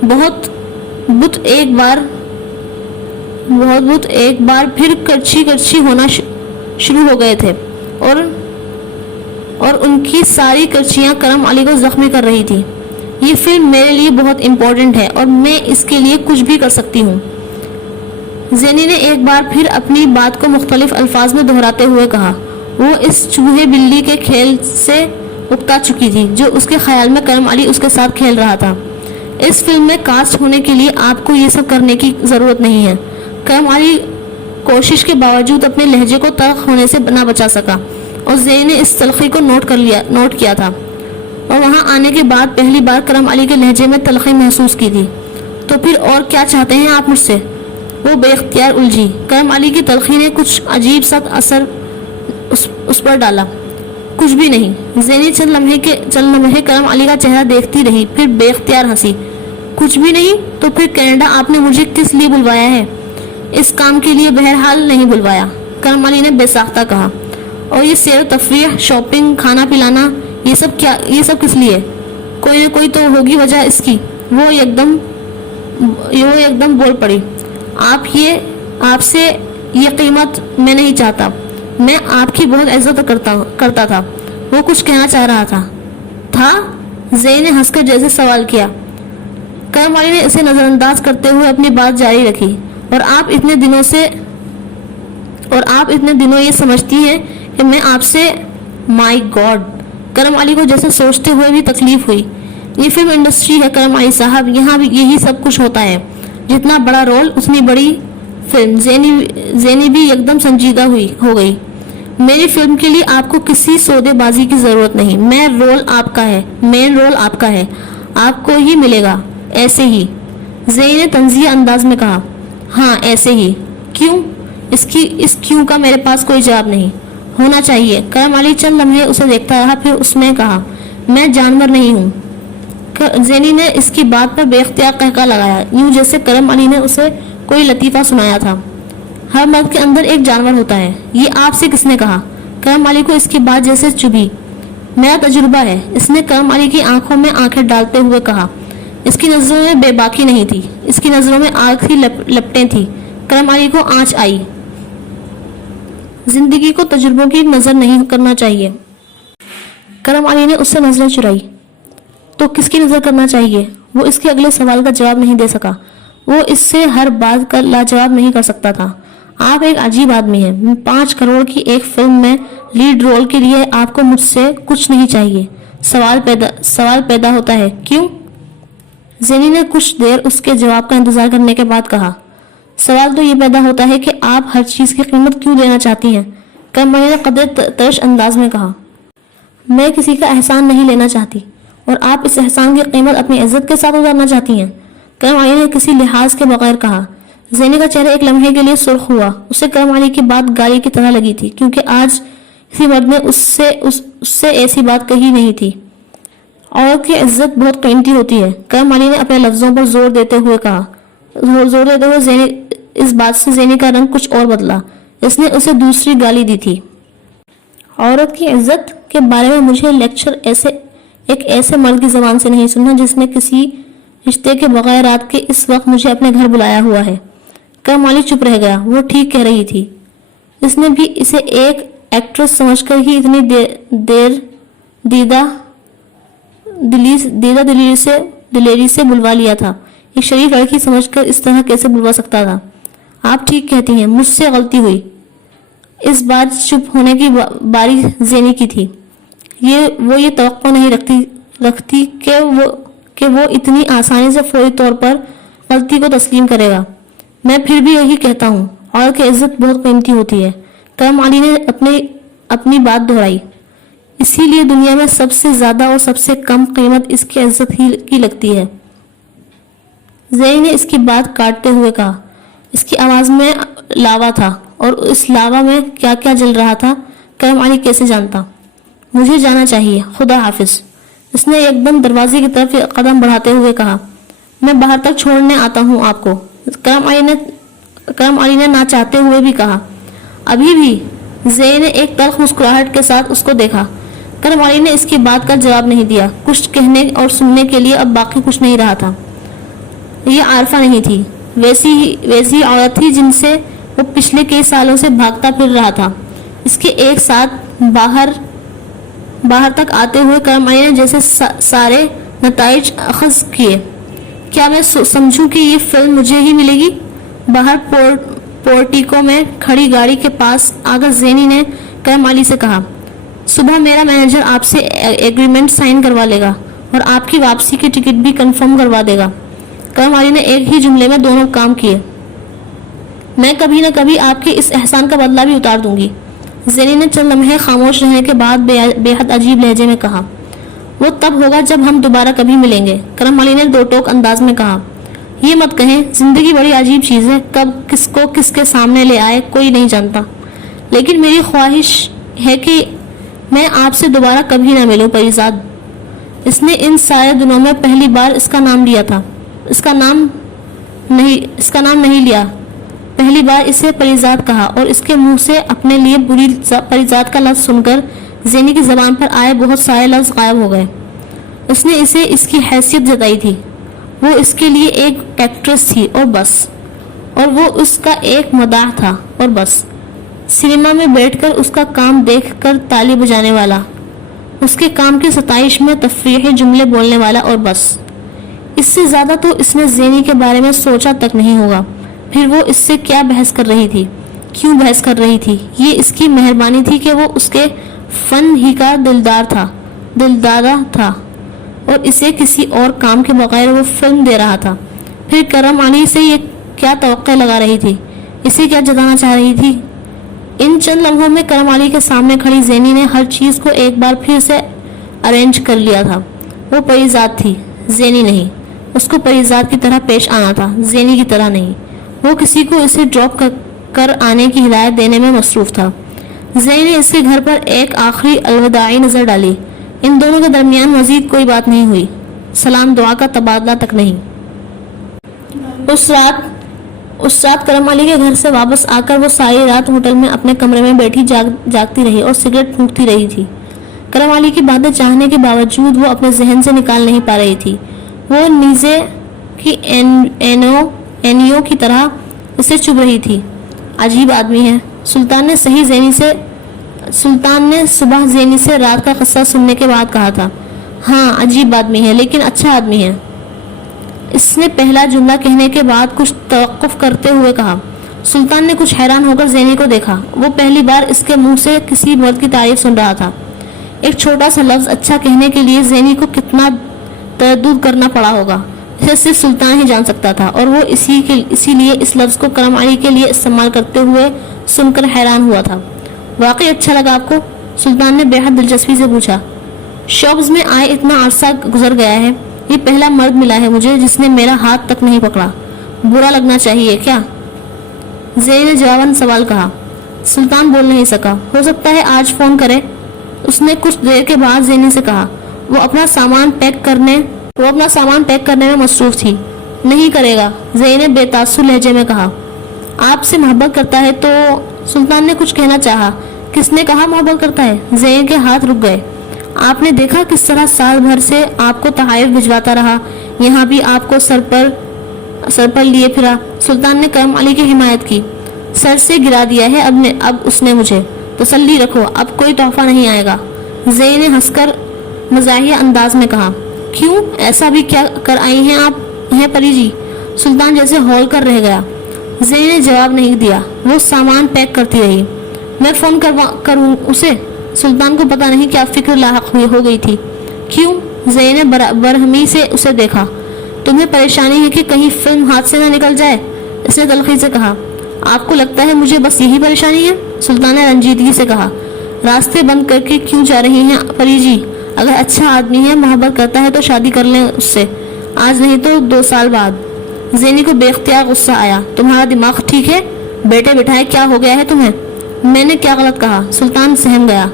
بہت بت ایک بار پھر کرچھی ہونا شروع ہو گئے تھے اور ان کی ساری کرچیاں کرم علی کو زخمی کر رہی تھی۔ یہ فلم میرے لیے بہت امپورٹنٹ ہے اور میں اس کے لیے کچھ بھی کر سکتی ہوں، زینی نے ایک بار پھر اپنی بات کو مختلف الفاظ میں دہراتے ہوئے کہا۔ وہ اس چوہے بلی کے کھیل سے اکتا چکی تھی جو اس کے خیال میں کرم علی اس کے ساتھ کھیل رہا تھا۔ اس فلم میں کاسٹ ہونے کے لیے آپ کو یہ سب کرنے کی ضرورت نہیں ہے۔ کرم علی کوشش کے باوجود اپنے لہجے کو تلخ ہونے سے نہ بچا سکا اور زینی نے اس تلخی کو نوٹ کیا تھا اور وہاں آنے کے بعد پہلی بار کرم علی کے لہجے میں تلخی محسوس کی تھی۔ تو پھر اور کیا چاہتے ہیں آپ مجھ سے؟ وہ بے اختیار الجھی۔ کرم علی کی تلخی نے کچھ عجیب سا اثر اس پر ڈالا۔ کچھ بھی نہیں۔ زینی چند لمحے کرم علی کا چہرہ دیکھتی رہی، پھر بے اختیار ہنسی۔ کچھ بھی نہیں؟ تو پھر کینیڈا آپ نے مجھے کس لیے بلوایا ہے؟ اس کام کے لیے بہرحال نہیں بلوایا، کرم علی نے بے ساختہ کہا۔ اور یہ سیر و تفریح، شاپنگ، کھانا پلانا، یہ سب کس لیے؟ کوئی نہ کوئی تو ہوگی وجہ اس کی۔ وہ ایک دم بول پڑی۔ آپ سے یہ قیمت میں نہیں چاہتا، میں آپ کی بہت عزت کرتا تھا۔ وہ کچھ کہنا چاہ رہا تھا؟ زینی نے ہنس کر جیسے سوال کیا۔ کرم علی نے اسے نظر انداز کرتے ہوئے اپنی بات جاری رکھی۔ اور آپ اتنے دنوں یہ سمجھتی ہیں کہ میں آپ سے، مائی گاڈ! کرم علی کو جیسے سوچتے ہوئے بھی تکلیف ہوئی۔ یہ فلم انڈسٹری ہے کرم علی صاحب، یہاں بھی یہی سب کچھ ہوتا ہے، جتنا بڑا رول اتنی بڑی فلم۔ زینی بھی ایک دم سنجیدہ ہو گئی۔ میری فلم کے لیے آپ کو کسی سودے بازی کی ضرورت نہیں، مین رول آپ کا ہے، آپ کو ہی ملے گا، ایسے ہی۔ زینی نے طنزیہ انداز میں کہا۔ ہاں ایسے ہی۔ کیوں؟ اس کیوں کا میرے پاس کوئی جواب نہیں۔ ہونا چاہیے۔ کرم علی چند لمحے اسے دیکھتا رہا، پھر اس نے کہا، میں جانور نہیں ہوں۔ زینی نے اس کی بات پر بے اختیار قہقہ لگایا، یوں جیسے کرم علی نے اسے کوئی لطیفہ سنایا تھا۔ ہر مرد کے اندر ایک جانور ہوتا ہے۔ یہ آپ سے کس نے کہا؟ کرم علی کو اس کی بات جیسے چبھی۔ میرا تجربہ ہے، اس نے کرم علی کی آنکھوں میں آنکھیں ڈالتے ہوئے کہا۔ اس کی نظروں میں بے باکی نہیں تھی، اس کی نظروں میں آگ کی لپٹیں تھیں۔ کرم علی کو آنچ آئی۔ زندگی کو تجربوں کی نظر نہیں کرنا چاہیے۔ کرم علی نے اس سے نظریں چرائی۔ تو کس کی نظر کرنا چاہیے؟ وہ اس کے اگلے سوال کا جواب نہیں دے سکا۔ وہ اس سے ہر بات کا لاجواب نہیں کر سکتا تھا۔ آپ ایک عجیب آدمی ہیں۔ 5 کروڑ کی ایک فلم میں لیڈ رول کے لیے آپ کو مجھ سے کچھ نہیں چاہیے۔ سوال پیدا ہوتا ہے، کیوں؟ زینی نے کچھ دیر اس کے جواب کا انتظار کرنے کے بعد کہا، سوال تو یہ پیدا ہوتا ہے کہ آپ ہر چیز کی قیمت کیوں دینا چاہتی ہیں؟ کرم علی نے قدر ترش انداز میں کہا، میں کسی کا احسان نہیں لینا چاہتی اور آپ اس احسان کی قیمت اپنی عزت کے ساتھ اتارنا چاہتی ہیں، کرم علی نے کسی لحاظ کے بغیر کہا۔ زینی کا چہرہ ایک لمحے کے لیے سرخ ہوا۔ اسے کرم علی کی بات گالی کی طرح لگی تھی، کیونکہ آج کسی مرد نے اس سے ایسی بات کہی نہیں تھی۔ عورت کی عزت بہت قیمتی ہوتی ہے، کرم علی نے اپنے لفظوں پر زور دیتے ہوئے اس بات سے زینی کا رنگ کچھ اور بدلا۔ اس نے اسے دوسری گالی دی تھی۔ عورت کی عزت کے بارے میں مجھے لیکچر ایک ایسے مرد کی زبان سے نہیں سننا جس نے کسی رشتے کے بغیر رات کے اس وقت مجھے اپنے گھر بلایا ہوا ہے۔ کرم علی چپ رہ گیا۔ وہ ٹھیک کہہ رہی تھی۔ اس نے بھی اسے ایک ایکٹریس سمجھ کر ہی اتنی دلیری سے بلوا لیا تھا۔ ایک شریف لڑکی سمجھ کر اس طرح کیسے بلوا سکتا تھا؟ آپ ٹھیک کہتی ہیں، مجھ سے غلطی ہوئی۔ اس بار چپ ہونے کی باری زینی کی تھی۔ وہ یہ توقع نہیں رکھتی کہ وہ اتنی آسانی سے فوری طور پر غلطی کو تسلیم کرے گا۔ میں پھر بھی یہی کہتا ہوں، عورت کی عزت بہت قیمتی ہوتی ہے۔ کرم علی نے اپنی بات دہرائی۔ اسی لیے دنیا میں سب سے زیادہ اور سب سے کم قیمت اس کی عزت ہی کی لگتی ہے۔ زینی نے اس کی بات کاٹتے ہوئے کہا۔ اس کی آواز میں لاوا تھا اور اس لاوا میں کیا کیا جل رہا تھا کرم علی کیسے جانتا؟ مجھے جانا چاہیے، خدا حافظ۔ اس نے ایک دم دروازے کی طرف قدم بڑھاتے ہوئے کہا۔ میں باہر تک چھوڑنے آتا ہوں آپ کو، کرم علی نے نہ چاہتے ہوئے بھی کہا۔ ابھی بھی؟ زینی نے ایک تلخ مسکراہٹ کے ساتھ اس کو دیکھا۔ کرم علی نے اس کی بات کا جواب نہیں دیا۔ کچھ کہنے اور سننے کے لیے اب باقی کچھ نہیں رہا تھا۔ یہ عارفہ نہیں تھی، ویسی عورت تھی جن سے وہ پچھلے کئی سالوں سے بھاگتا پھر رہا تھا۔ اس کے ایک ساتھ باہر تک آتے ہوئے کرم علی نے جیسے سارے نتائج اخذ کیے۔ کیا میں سمجھوں کہ یہ فلم مجھے ہی ملے گی؟ باہر پورٹیکو میں کھڑی گاڑی کے پاس آ کر زینی نے کرم علی سے کہا، صبح میرا مینیجر آپ سے ایگریمنٹ سائن کروا لے گا اور آپ کی واپسی کی ٹکٹ بھی کنفرم کروا دے گا۔ کرم علی نے ایک ہی جملے میں دونوں کام کیے۔ میں کبھی نہ کبھی آپ کے اس احسان کا بدلہ بھی اتار دوں گی۔ زینی نے چند لمحے خاموش رہنے کے بعد بے حد عجیب لہجے میں کہا، وہ تب ہوگا جب ہم دوبارہ کبھی ملیں گے۔ کرم علی نے دو ٹوک انداز میں کہا، یہ مت کہیں، زندگی بڑی عجیب چیز ہے، کب کس کو کس کے سامنے لے آئے کوئی نہیں جانتا، لیکن میری خواہش ہے کہ میں آپ سے دوبارہ کبھی نہ ملوں پریزاد۔ اس نے ان سارے دنوں میں پہلی بار اس کا نام لیا تھا، اس کا نام نہیں لیا، پہلی بار اسے پریزاد کہا، اور اس کے منہ سے اپنے لیے بری پریزاد کا لفظ سن کر زینی کی زبان پر آئے بہت سارے لفظ غائب ہو گئے۔ اس نے اسے اس کی حیثیت جتائی تھی، وہ اس کے لیے ایک ایکٹریس تھی اور بس، اور وہ اس کا ایک مداح تھا اور بس، سینما میں بیٹھ کر اس کا کام دیکھ کر تالی بجانے والا، اس کے کام کی ستائش میں تفریحی جملے بولنے والا اور بس۔ اس سے زیادہ تو اس نے زینی کے بارے میں سوچا تک نہیں ہوگا۔ پھر وہ اس سے کیا بحث کر رہی تھی، کیوں بحث کر رہی تھی؟ یہ اس کی مہربانی تھی کہ وہ اس کے فن ہی کا دلدادہ تھا اور اسے کسی اور کام کے بغیر وہ فلم دے رہا تھا۔ پھر کرم علی سے یہ کیا توقع لگا رہی تھی، اسے کیا جتانا چاہ رہی تھی؟ ان چند لمحوں میں کرم علی کے سامنے کھڑی زینی نے ہر چیز کو ایک بار پھر سے ارینج کر لیا تھا۔ وہ پریزاد تھی، زینی نہیں۔ اس کو پریزاد کی طرح پیش آنا تھا، زینی کی طرح نہیں۔ وہ کسی کو اسے ڈراپ کر آنے کی ہدایت دینے میں مصروف تھا۔ زینی نے اس کے گھر پر ایک آخری الوداعی نظر ڈالی۔ ان دونوں کے درمیان مزید کوئی بات نہیں ہوئی، سلام دعا کا تبادلہ تک نہیں۔ اس رات کرم علی کے گھر سے واپس آ کر وہ ساری رات ہوٹل میں اپنے کمرے میں بیٹھی جاگتی رہی اور سگریٹ پھونکتی رہی تھی۔ کرم علی کی باتیں چاہنے کے باوجود وہ اپنے ذہن سے نکال نہیں پا رہی تھی۔ وہ نیزے کی اینیوں کی طرح اسے چبھ رہی تھی۔ عجیب آدمی ہے۔ سلطان نے صبح زینی سے رات کا قصہ سننے کے بعد کہا تھا، ہاں عجیب آدمی ہے لیکن اچھا آدمی ہے۔ اس نے پہلا جملہ کہنے کے بعد کچھ توقف کرتے ہوئے کہا۔ سلطان نے کچھ حیران ہو کر زینی کو دیکھا۔ وہ پہلی بار اس کے منہ سے کسی مرد کی تعریف سن رہا تھا۔ ایک چھوٹا سا لفظ اچھا کہنے کے لیے زینی کو کتنا تردد کرنا پڑا ہوگا۔ اسے صرف سلطان ہی جان سکتا تھا، اور وہ اسی لیے اس لفظ کو کرم علی کے لیے استعمال کرتے ہوئے سن کر حیران ہوا تھا۔ واقعی اچھا لگا آپ کو؟ سلطان نے بے حد دلچسپی سے پوچھا۔ شوبز میں آئے اتنا عرصہ گزر گیا ہے، یہ پہلا مرد ملا ہے مجھے جس نے میرا ہاتھ تک نہیں پکڑا۔ برا لگنا چاہیے کیا؟ زینی نے جواباً سوال کہا۔ سلطان بول نہیں سکا۔ ہو سکتا ہے آج فون کرے، اس نے کچھ دیر کے بعد زینی سے کہا۔ وہ اپنا سامان پیک کرنے میں مصروف تھی۔ نہیں کرے گا، زینی نے بے تاثر لہجے میں کہا۔ آپ سے محبت کرتا ہے تو؟ سلطان نے کچھ کہنا چاہا۔ کس نے کہا محبت کرتا ہے؟ زینی کے ہاتھ رک گئے۔ آپ نے دیکھا کس طرح سال بھر سے آپ کو تحائف بھجواتا رہا، یہاں بھی آپ کو سر پر لیے پھرا۔ سلطان نے کرم علی کی حمایت کی۔ سر سے گرا دیا ہے اب اس نے مجھے۔ تسلی رکھو، اب کوئی تحفہ نہیں آئے گا، زینی نے ہنس کر مزاحیہ انداز میں کہا۔ کیوں، ایسا بھی کیا کر آئی ہیں آپ ہیں پری جی؟ سلطان جیسے ہول کر رہ گیا۔ زینی نے جواب نہیں دیا، وہ سامان پیک کرتی رہی۔ میں فون کروں اسے؟ سلطان کو پتہ نہیں کیا فکر لاحق ہو گئی تھی۔ کیوں؟ زینی نے برہمی سے اسے دیکھا۔ تمہیں پریشانی ہے کہ کہیں فلم ہاتھ سے نہ نکل جائے؟ اس نے تلخی سے کہا۔ آپ کو لگتا ہے مجھے بس یہی پریشانی ہے؟ سلطان نے رنجیدگی سے کہا۔ راستے بند کر کے کیوں جا رہی ہیں پری جی؟ اگر اچھا آدمی ہے، محبت کرتا ہے تو شادی کر لیں اس سے، آج نہیں تو 2 سال بعد۔ زینی کو بے اختیار غصہ آیا۔ تمہارا دماغ ٹھیک ہے؟ بیٹے بٹھائے کیا ہو گیا ہے تمہیں؟ میں نے کیا غلط کہا؟ سلطان سہم گیا۔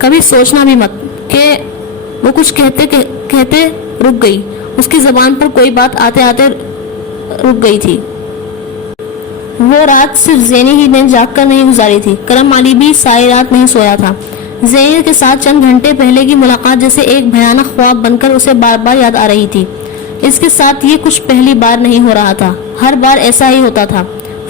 کبھی سوچنا بھی مت کہ وہ کچھ کہتے رک گئی۔ اس کی زبان پر کوئی بات آتے رک گئی تھی۔ وہ رات صرف زینی ہی نے جاگ کر نہیں گزاری تھی، کرم علی بھی ساری رات نہیں سویا تھا۔ زینی کے ساتھ چند گھنٹے پہلے کی ملاقات جیسے ایک بھیانک خواب بن کر اسے بار بار یاد آ رہی تھی۔ اس کے ساتھ یہ کچھ پہلی بار نہیں ہو رہا تھا، ہر بار ایسا ہی ہوتا تھا،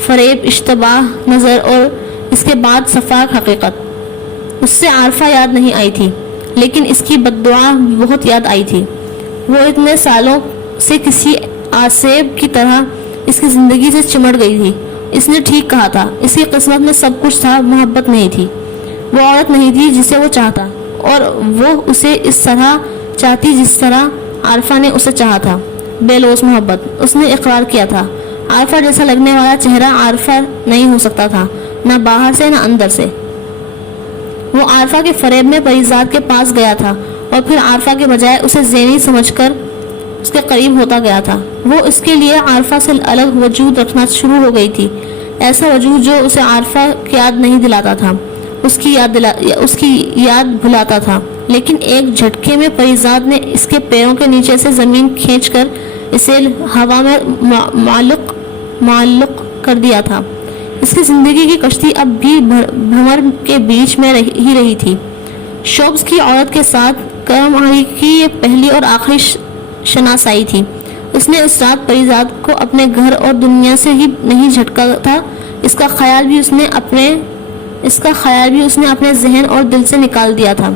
فریب، اشتباہ نظر اور اس کے بعد صفاق حقیقت۔ اس سے عارفہ یاد نہیں آئی تھی، لیکن اس کی بددعا بہت یاد آئی تھی۔ وہ اتنے سالوں سے کسی آسیب کی طرح اس کی زندگی سے چمٹ گئی تھی۔ اس نے ٹھیک کہا تھا، اس کی قسمت میں سب کچھ تھا، محبت نہیں تھی۔ وہ عورت نہیں تھی جسے وہ چاہتا، اور وہ اسے اس طرح چاہتی جس طرح عارفہ نے اسے چاہا تھا، بے لوث محبت۔ اس نے اقرار کیا تھا، عارفہ جیسا لگنے والا چہرہ عارفہ نہیں ہو سکتا تھا، نہ باہر سے نہ اندر سے۔ وہ عارفہ کے فریب میں پریزاد کے پاس گیا تھا، اور پھر عارفہ کے بجائے اسے زینی سمجھ کر اس کے قریب ہوتا گیا تھا۔ وہ اس کے لیے عارفہ سے الگ وجود رکھنا شروع ہو گئی تھی، ایسا وجود جو اسے عارفہ کی یاد نہیں دلاتا تھا، اس کی یاد بھلاتا تھا۔ لیکن ایک جھٹکے میں پریزاد نے اس کے پیروں کے نیچے سے زمین کھینچ کر اسے ہوا میں معلق کر دیا تھا۔ اس کی زندگی کی کشتی اب بھی بھمر کے بیچ میں ہی رہی تھی۔ شوبز کی عورت کے ساتھ کرم علی کی یہ پہلی اور آخری شناسائی تھی۔ اس نے اس رات پریزاد کو اپنے گھر اور دنیا سے ہی نہیں جھٹکا تھا، اس کا خیال بھی اس نے اپنے ذہن اور دل سے نکال دیا تھا،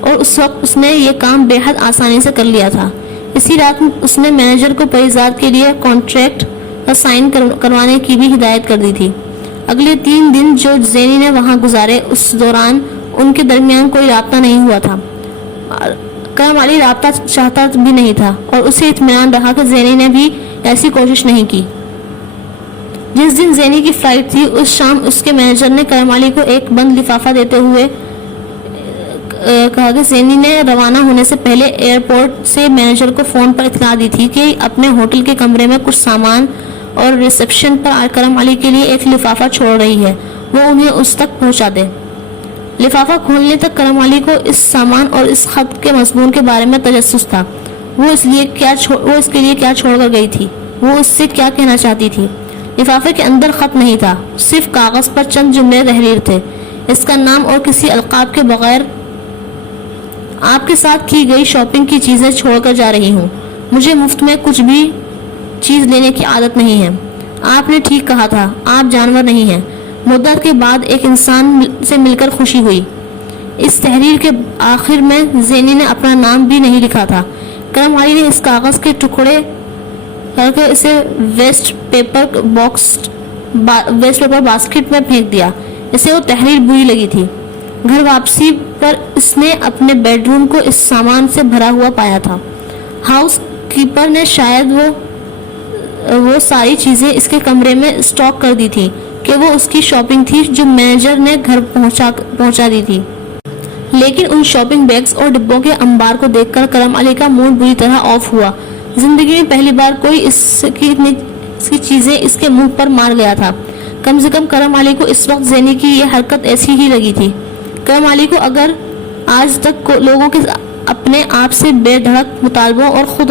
اور اس وقت اس نے یہ کام بے حد آسانی سے کر لیا تھا۔ اسی رات اس نے مینیجر کو پریزاد کے لیے کانٹریکٹ کا سائن کروانے کی بھی ہدایت کر دی تھی۔ اگلے 3 دن جو زینی نے وہاں گزارے، اس دوران ان کے درمیان کوئی رابطہ نہیں ہوا تھا۔ کرم علی رابطہ چاہتا بھی نہیں تھا، اور اسے اطمینان رہا کہ زینی نے بھی ایسی کوشش نہیں کی۔ جس دن زینی کی فلائٹ تھی، اس شام اس کے مینیجر نے کرم علی کو ایک بند لفافہ دیتے ہوئے کہا کہ زینی نے روانہ ہونے سے پہلے ایئرپورٹ سے مینیجر کو فون پر اطلاع دی تھی کہ اپنے ہوٹل کے کمرے میں کچھ سامان اور ریسیپشن پر کرم علی کے لیے ایک لفافہ چھوڑ رہی ہے، وہ انہیں اس تک پہنچا دے۔ لفافہ کھولنے تک کرم علی کو اس سامان اور اس خط کے مضمون کے بارے میں تجسس تھا۔ وہ اس کے لیے کیا چھوڑ کر گئی تھی، وہ اس سے کیا کہنا چاہتی تھی۔ لفافے کے اندر خط نہیں تھا، صرف کاغذ پر چند جملے تحریر تھے۔ اس کا نام اور کسی القاب کے بغیر: آپ کے ساتھ کی گئی شاپنگ کی چیزیں چھوڑ کر جا رہی ہوں، مجھے مفت میں کچھ بھی چیز لینے کی عادت نہیں ہے۔ آپ نے ٹھیک کہا تھا، آپ جانور نہیں ہیں۔ مدت کے بعد ایک انسان سے مل کر خوشی ہوئی۔ اس تحریر کے آخر میں زینی نے اپنا نام بھی نہیں لکھا تھا۔ کرم علی نے اس کاغذ کے ٹکڑے کر کے اسے ویسٹ پیپر باسکٹ میں پھینک دیا۔ اسے وہ تحریر بری لگی تھی۔ گھر واپسی پر اس نے اپنے بیڈ روم کو اس سامان سے بھرا ہوا پایا تھا۔ ہاؤس کیپر نے شاید وہ وہ ساری چیزیں اس کے کمرے میں اسٹاک کر دی تھی کہ وہ اس کی شاپنگ تھی جو مینیجر نے گھر پہنچا دی تھی. لیکن ان شاپنگ بیگز اور ڈبوں کے انبار کو دیکھ کر کرم علی کا موڈ بری طرح آف ہوا. زندگی میں پہلی بار کوئی اس کی چیزیں اس کے منہ پر مار گیا تھا. کم سے کم کرم علی کو اس وقت زینی کی یہ حرکت ایسی ہی لگی تھی. کرم علی کو اگر آج تک لوگوں کے اپنے آپ سے بے دھڑک مطالبوں اور خود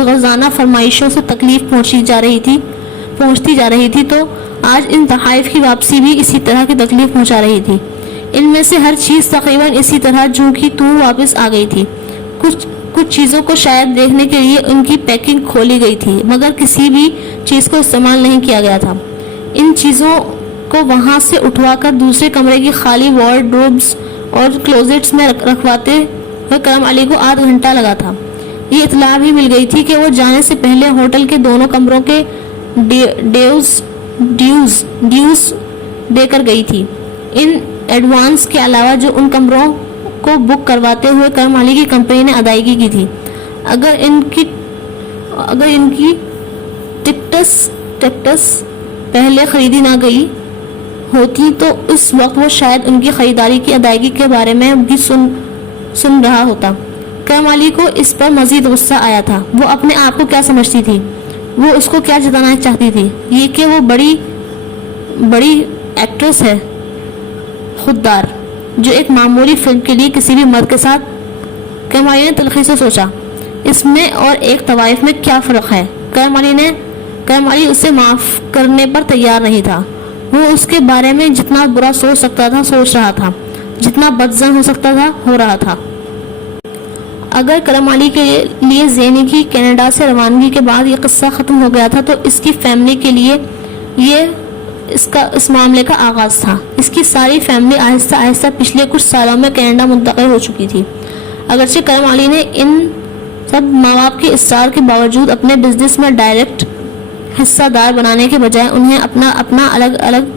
غرضانہ فرمائشوں سے تکلیف پہنچتی جا رہی تھی تو آج ان تحائف کی واپسی بھی اسی طرح کی تکلیف پہنچا رہی تھی. ان میں سے ہر چیز تقریباً اسی طرح جو کہ واپس آ گئی تھی. کچھ چیزوں کو شاید دیکھنے کے لیے ان کی پیکنگ کھولی گئی تھی مگر کسی بھی چیز کو استعمال نہیں کیا گیا تھا. ان چیزوں کو وہاں سے اٹھوا کر دوسرے کمرے کی خالی وارڈروبز اور کلوزٹس میں رکھواتے ہوئے کرم علی کو آدھ گھنٹہ لگا تھا. یہ اطلاع بھی مل گئی تھی کہ وہ جانے سے پہلے ہوٹل کے دونوں کمروں کے ڈیوز دے کر گئی تھی. ان ایڈوانس کے علاوہ جو ان کمروں کو بک کرواتے ہوئے کرم علی کی کمپنی نے ادائیگی کی تھی. اگر ان کی ٹکٹس پہلے خریدی نہ گئی ہوتی تو اس وقت وہ شاید ان کی خریداری کی ادائیگی کے بارے میں بھی سن رہا ہوتا. کرم علی کو اس پر مزید غصہ آیا تھا. وہ اپنے آپ کو کیا سمجھتی تھی؟ وہ اس کو کیا جتانا چاہتی تھی؟ یہ کہ وہ بڑی ایکٹریس ہے، خوددار، جو ایک معمولی فلم کے لیے کسی بھی مرد کے ساتھ. کرم علی نے تلخی سے سوچا، اس میں اور ایک طوائف میں کیا فرق ہے؟ کرم علی اسے معاف کرنے پر تیار نہیں تھا. وہ اس کے بارے میں جتنا برا سوچ سکتا تھا سوچ رہا تھا، جتنا بدظن ہو سکتا تھا ہو رہا تھا. اگر کرم علی کے لیے زینی کی کینیڈا سے روانگی کے بعد یہ قصہ ختم ہو گیا تھا تو اس کی فیملی کے لیے یہ اس معاملے کا آغاز تھا. اس کی ساری فیملی آہستہ آہستہ پچھلے کچھ سالوں میں کینیڈا منتقل ہو چکی تھی. اگرچہ کرم علی نے ان سب ماں باپ کے اصرار کے باوجود اپنے بزنس میں ڈائریکٹ حصہ دار بنانے کے بجائے انہیں اپنا الگ الگ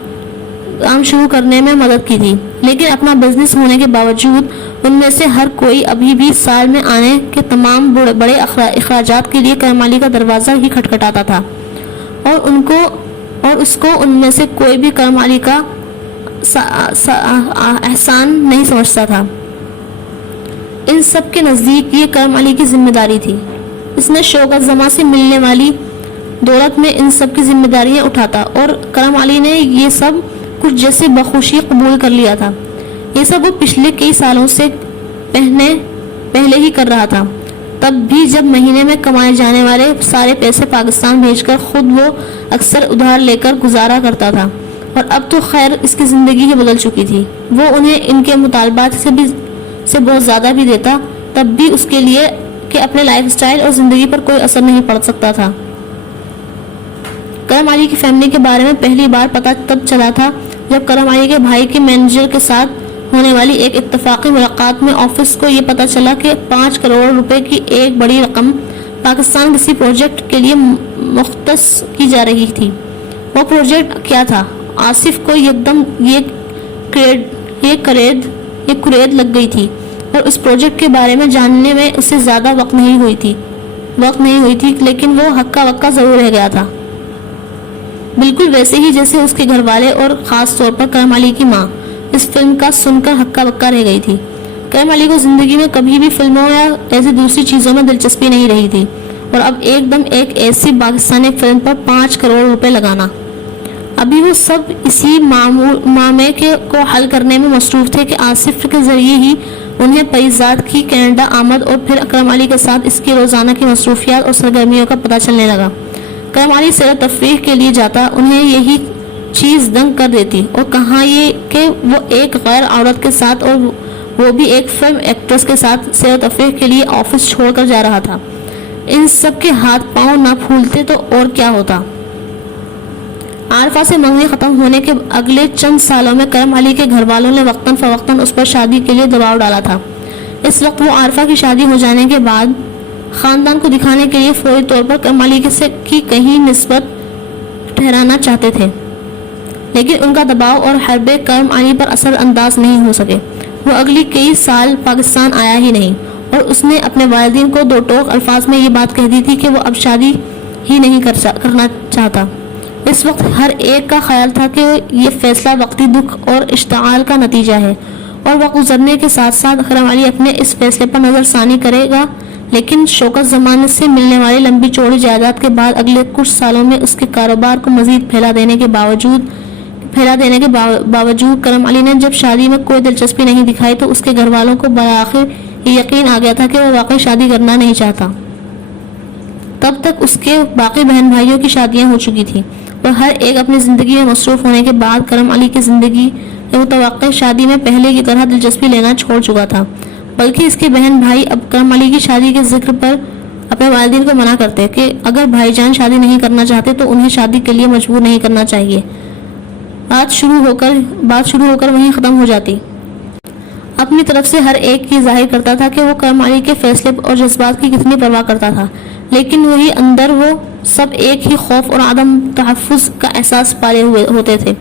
کام شروع کرنے میں مدد کی تھی. لیکن اپنا بزنس ہونے کے باوجود ان میں سے ہر کوئی ابھی بھی سال میں آنے کے تمام بڑے اخراجات کے لیے کرم علی کا دروازہ ہی کھٹکھٹاتا تھا اور اس کو ان میں سے کوئی بھی کرم علی کا احسان نہیں سمجھتا تھا. ان سب کے نزدیک یہ کرم علی کی ذمہ داری تھی. اس نے شوکت زماں سے ملنے والی دولت میں ان سب کی ذمہ داریاں اٹھاتا اور کرم علی نے یہ سب کچھ جیسے بخوشی قبول کر لیا تھا. یہ سب وہ پچھلے کئی سالوں سے پہلے ہی کر رہا تھا. تب بھی جب مہینے میں کمائے جانے والے سارے پیسے پاکستان بھیج کر خود وہ اکثر ادھار لے کر گزارا کرتا تھا. اور اب تو خیر اس کی زندگی ہی بدل چکی تھی. وہ انہیں ان کے مطالبات سے بہت زیادہ بھی دیتا تب بھی اس کے لیے کہ اپنے لائف سٹائل اور زندگی پر کوئی اثر نہیں پڑ سکتا تھا. کرم علی کی فیملی کے بارے میں پہلی بار پتہ تب چلا تھا جب کرم علی کے بھائی کے مینیجر کے ساتھ ہونے والی ایک اتفاقی ملاقات میں آفس کو یہ پتہ چلا کہ 5 کروڑ روپے کی ایک بڑی رقم پاکستان کسی پروجیکٹ کے لیے مختص کی جا رہی تھی. وہ پروجیکٹ کیا تھا؟ آصف کو یکدم یہ کرید لگ گئی تھی اور اس پروجیکٹ کے بارے میں جاننے میں اسے زیادہ وقت نہیں ہوئی تھی لیکن وہ ہکا وکا ضرور رہ گیا تھا. بالکل ویسے ہی جیسے اس کے گھر والے اور خاص طور پر کرم علی کی ماں اس فلم کا سن کر ہکا بکا رہ گئی تھی. کرم علی کو زندگی میں کبھی بھی فلموں یا ایسی دوسری چیزوں میں دلچسپی نہیں رہی تھی اور اب ایک دم ایک ایسی پاکستانی فلم پر 5 کروڑ روپے لگانا. ابھی وہ سب اسی معاملے کو حل کرنے میں مصروف تھے کہ آصف کے ذریعے ہی انہیں پریزاد کی کینیڈا آمد اور پھر کرم علی کے ساتھ اس کی روزانہ کی مصروفیات اور سرگرمیوں کا پتہ چلنے لگا. کرم علی سیر و تفریح کے لیے جاتا، انہیں یہی چیز دنگ کر دیتی اور کہاں یہ کہ وہ ایک غیر عورت کے ساتھ اور وہ بھی ایک فلم ایکٹریس کے ساتھ سیر و تفریح کے لیے آفس چھوڑ کر جا رہا تھا. ان سب کے ہاتھ پاؤں نہ پھولتے تو اور کیا ہوتا. عارفہ سے منگنی ختم ہونے کے اگلے چند سالوں میں کرم علی کے گھر والوں نے وقتاً فوقتاً اس پر شادی کے لیے دباؤ ڈالا تھا. اس وقت وہ عارفہ کی شادی ہو جانے کے بعد خاندان کو دکھانے کے لیے فوری طور پر کرم علی کی کہیں نسبت ٹھہرانا چاہتے تھے، لیکن ان کا دباؤ اور حربے کرم علی پر اثر انداز نہیں ہو سکے. وہ اگلی کئی سال پاکستان آیا ہی نہیں اور اس نے اپنے والدین کو 2 ٹوک الفاظ میں یہ بات کہہ دی تھی کہ وہ اب شادی ہی نہیں کرنا چاہتا۔ اس وقت ہر ایک کا خیال تھا کہ یہ فیصلہ وقتی دکھ اور اشتعال کا نتیجہ ہے، اور وقت گزرنے کے ساتھ ساتھ کرم علی اپنے اس فیصلے پر نظر ثانی کرے گا، لیکن شوکت زمانے سے ملنے والی لمبی چوڑی جائیداد کے بعد اگلے کچھ سالوں میں اس کے کاروبار کو مزید پھیلا دینے کے باوجود کرم علی نے جب شادی میں کوئی دلچسپی نہیں دکھائی تو اس کے گھر والوں کو بالآخر یہ یقین آ گیا تھا کہ وہ واقعی شادی کرنا نہیں چاہتا۔ تب تک اس کے باقی بہن بھائیوں کی شادیاں ہو چکی تھیں اور ہر ایک اپنی زندگی میں مصروف ہونے کے بعد کرم علی کی زندگی متوقع شادی میں پہلے کی طرح دلچسپی لینا چھوڑ چکا تھا، بلکہ اس کے بہن بھائی اب کرم علی کی شادی کے ذکر پر اپنے والدین کو منع کرتے کہ اگر بھائی جان شادی نہیں کرنا چاہتے تو انہیں شادی کے لیے مجبور نہیں کرنا چاہیے۔ بات شروع ہو کر وہیں ختم ہو جاتی۔ اپنی طرف سے ہر ایک یہ ظاہر کرتا تھا کہ وہ کرم علی کے فیصلے اور جذبات کی کتنی پرواہ کرتا تھا، لیکن وہی اندر وہ سب ایک ہی خوف اور عدم تحفظ کا احساس پالے ہوئے ہوتے تھے۔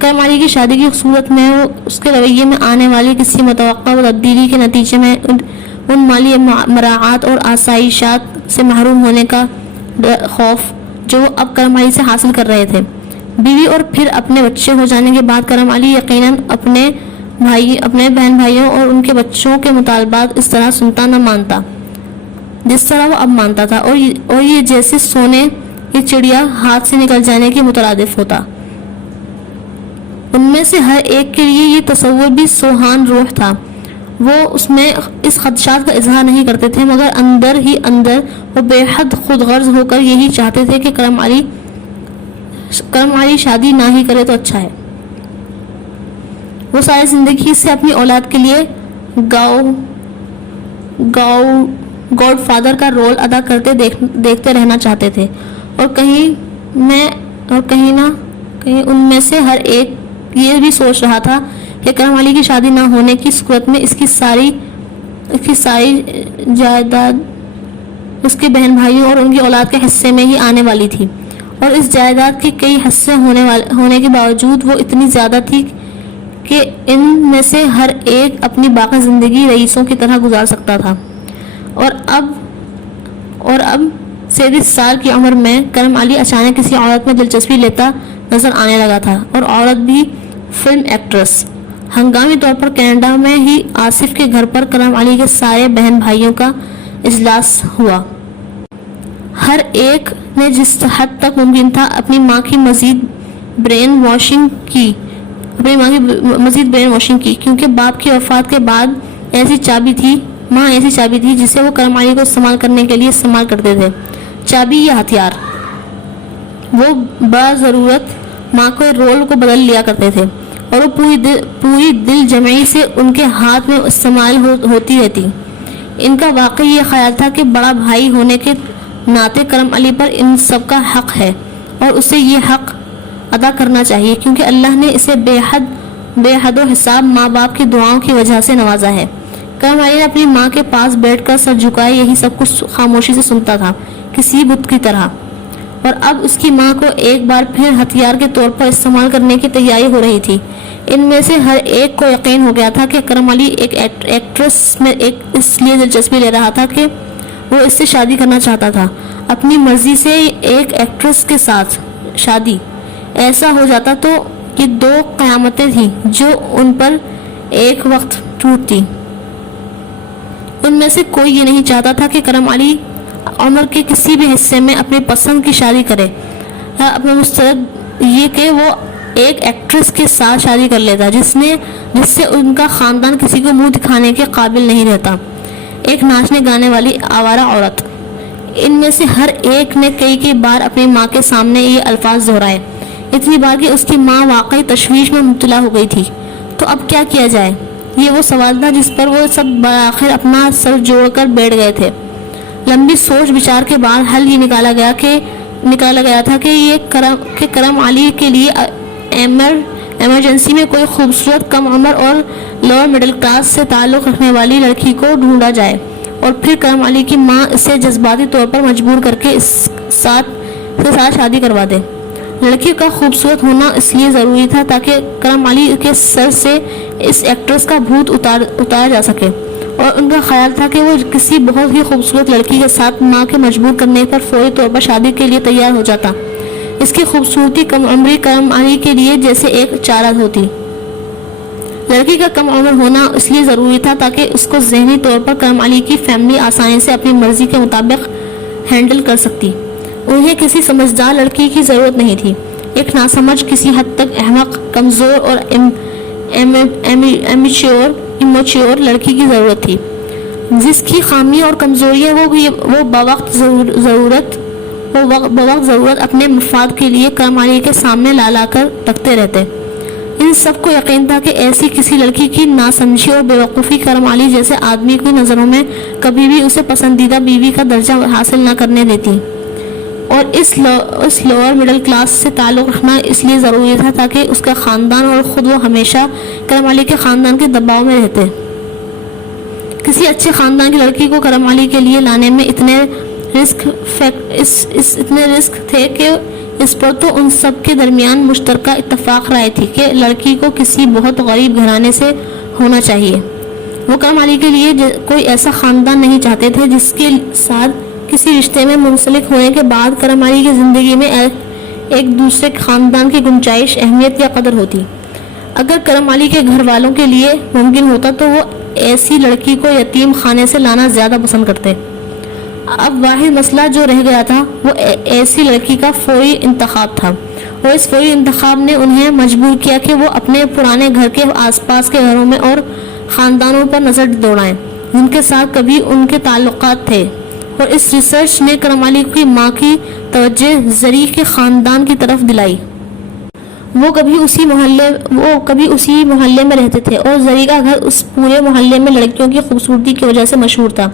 کرم علی کی شادی کی صورت میں وہ اس کے رویے میں آنے والی کسی متوقع تبدیلی کے نتیجے میں ان مالی مراعات اور آسائشات سے محروم ہونے کا خوف جو وہ اب کرم علی سے حاصل کر رہے تھے۔ بیوی اور پھر اپنے بچے ہو جانے کے بعد کرم علی یقیناً اپنے بہن بھائیوں اور ان کے بچوں کے مطالبات اس طرح سنتا نہ مانتا جس طرح وہ اب مانتا تھا، اور یہ جیسے سونے کی چڑیا ہاتھ سے نکل جانے کے مترادف ہوتا۔ ان میں سے ہر ایک کے لیے یہ تصور بھی سوہان روح تھا۔ وہ اس میں اس خدشات کا اظہار نہیں کرتے تھے، مگر اندر ہی اندر وہ بے حد خود غرض ہو کر یہی چاہتے تھے کہ کرم علی شادی نہ ہی کرے تو اچھا ہے۔ وہ ساری زندگی سے اپنی اولاد کے لیے گاڈ فادر کا رول ادا کرتے دیکھتے رہنا چاہتے تھے، اور کہیں ان میں سے ہر ایک یہ بھی سوچ رہا تھا کہ کرم علی کی شادی نہ ہونے کی صورت میں اس کی ساری جائیداد اس کے بہن بھائیوں اور ان کی اولاد کے حصے میں ہی آنے والی تھی، اور اس جائیداد کے کئی حصے ہونے کے باوجود وہ اتنی زیادہ تھی کہ ان میں سے ہر ایک اپنی باقی زندگی رئیسوں کی طرح گزار سکتا تھا۔ اور اب 37 سال کی عمر میں کرم علی اچانک کسی عورت میں دلچسپی لیتا نظر آنے لگا تھا، اور عورت بھی فلم ایکٹریس۔ ہنگامی طور پر کینیڈا میں ہی آصف کے گھر پر کرم علی کے سارے بہن بھائیوں کا اجلاس ہوا۔ ہر ایک نے جس حد تک ممکن تھا اپنی ماں کی مزید برین واشنگ کی، کیونکہ باپ کی وفات کے بعد ماں ایسی چابی تھی جسے وہ کرم علی کو استعمال کرنے کے لیے استعمال کرتے تھے۔ چابی یا ہتھیار، وہ بضرورت ماں کے رول کو بدل لیا کرتے تھے، اور وہ پوری دل جمعی سے ان کے ہاتھ میں استعمال ہوتی رہتی۔ ان کا واقعی یہ خیال تھا کہ بڑا بھائی ہونے کے ناطے کرم علی پر ان سب کا حق ہے، اور اسے یہ حق ادا کرنا چاہیے، کیونکہ اللہ نے اسے بے حد و حساب ماں باپ کی دعاؤں کی وجہ سے نوازا ہے۔ کرم علی نے اپنی ماں کے پاس بیٹھ کر سر جھکائے یہی سب کچھ خاموشی سے سنتا تھا، کسی بت کی طرح، اور اب اس کی ماں کو ایک بار پھر ہتھیار کے طور پر استعمال کرنے کی تیاری ہو رہی تھی۔ ان میں سے ہر ایک کو یقین ہو گیا تھا کہ کرم علی ایک ایکٹریس میں اس لیے دلچسپی لے رہا تھا کہ وہ اس سے شادی کرنا چاہتا تھا۔ اپنی مرضی سے ایک ایکٹریس کے ساتھ شادی، ایسا ہو جاتا تو یہ 2 قیامتیں تھیں جو ان پر ایک وقت ٹوٹتی۔ ان میں سے کوئی یہ نہیں چاہتا تھا کہ کرم علی عمر کے کسی بھی حصے میں اپنی پسند کی شادی کرے، یا اپنا مستعد یہ کہ وہ ایک ایکٹریس کے ساتھ شادی کر لیتا جس سے ان کا خاندان کسی کو منہ دکھانے کے قابل نہیں رہتا، ایک ناچنے گانے والی آوارہ عورت۔ ان میں سے ہر ایک نے کئی بار اپنی ماں کے سامنے یہ الفاظ دہرائے، اتنی بار کہ اس کی ماں واقعی تشویش میں مبتلا ہو گئی تھی۔ تو اب کیا کیا جائے؟ یہ وہ سوال تھا جس پر وہ سب بآخر اپنا سر جوڑ کر بیٹھ گئے تھے۔ لمبی سوچ بچار کے بعد حل یہ نکالا گیا تھا کہ کرم علی کے لیے ایمرجنسی میں کوئی خوبصورت کم عمر اور لوور مڈل کلاس سے تعلق رکھنے والی لڑکی کو ڈھونڈا جائے، اور پھر کرم علی کی ماں اسے جذباتی طور پر مجبور کر کے اس ساتھ شادی کروا دے۔ لڑکی کا خوبصورت ہونا اس لیے ضروری تھا تاکہ کرم علی کے سر سے اس ایکٹریس کا بھوت اتارا جا سکے، اور ان کا خیال تھا کہ وہ کسی بہت ہی خوبصورت لڑکی کے ساتھ ماں کے مجبور کرنے پر فوری طور پر شادی کے لیے تیار ہو جاتا۔ اس کی خوبصورتی کم عمری کرم علی کے لیے جیسے ایک چارہ ہوتی۔ لڑکی کا کم عمر ہونا اس لیے ضروری تھا تاکہ اس کو ذہنی طور پر کرم علی کی فیملی آسانی سے اپنی مرضی کے مطابق ہینڈل کر سکتی۔ انہیں کسی سمجھدار لڑکی کی ضرورت نہیں تھی، ایک ناسمجھ، کسی حد تک احمق، کمزور اور ایمیچور لڑکی کی ضرورت تھی، جس کی خامی اور کمزوریاں وہ بوقت ضرورت اپنے مفاد کے لیے کرم علی کے سامنے لا کر رکھتے رہتے۔ ان سب کو یقین تھا کہ ایسی کسی لڑکی کی ناسمجھی اور بیوقوفی کرم علی جیسے آدمی کی نظروں میں کبھی بھی اسے پسندیدہ بیوی کا درجہ حاصل نہ کرنے دیتی، اور اس لوور مڈل کلاس سے تعلق رکھنا اس لیے ضروری تھا تاکہ اس کا خاندان اور خود وہ ہمیشہ کرم علی کے خاندان کے دباؤ میں رہتے۔ کسی اچھے خاندان کی لڑکی کو کرم علی کے لیے لانے میں اتنے رسک تھے کہ اس پر تو ان سب کے درمیان مشترکہ اتفاق رائے تھی کہ لڑکی کو کسی بہت غریب گھرانے سے ہونا چاہیے۔ وہ کرم علی کے لیے کوئی ایسا خاندان نہیں چاہتے تھے جس کے ساتھ کسی رشتے میں منسلک ہونے کے بعد کرم علی کی زندگی میں ایک دوسرے خاندان کی گنجائش، اہمیت یا قدر ہوتی۔ اگر کرم علی کے گھر والوں کے لیے ممکن ہوتا تو وہ ایسی لڑکی کو یتیم خانے سے لانا زیادہ پسند کرتے۔ اب واحد مسئلہ جو رہ گیا تھا وہ ایسی لڑکی کا فوری انتخاب تھا، اور اس فوری انتخاب نے انہیں مجبور کیا کہ وہ اپنے پرانے گھر کے آس پاس کے گھروں میں اور خاندانوں پر نظر دوڑائیں جن کے ساتھ کبھی ان کے تعلقات تھے، اور اس ریسرچ نے کرم علی کی ماں کی توجہ زری کے خاندان کی طرف دلائی۔ وہ کبھی اسی محلے میں رہتے تھے، اور زری کا گھر اس پورے محلے میں لڑکیوں کی خوبصورتی کی وجہ سے مشہور تھا۔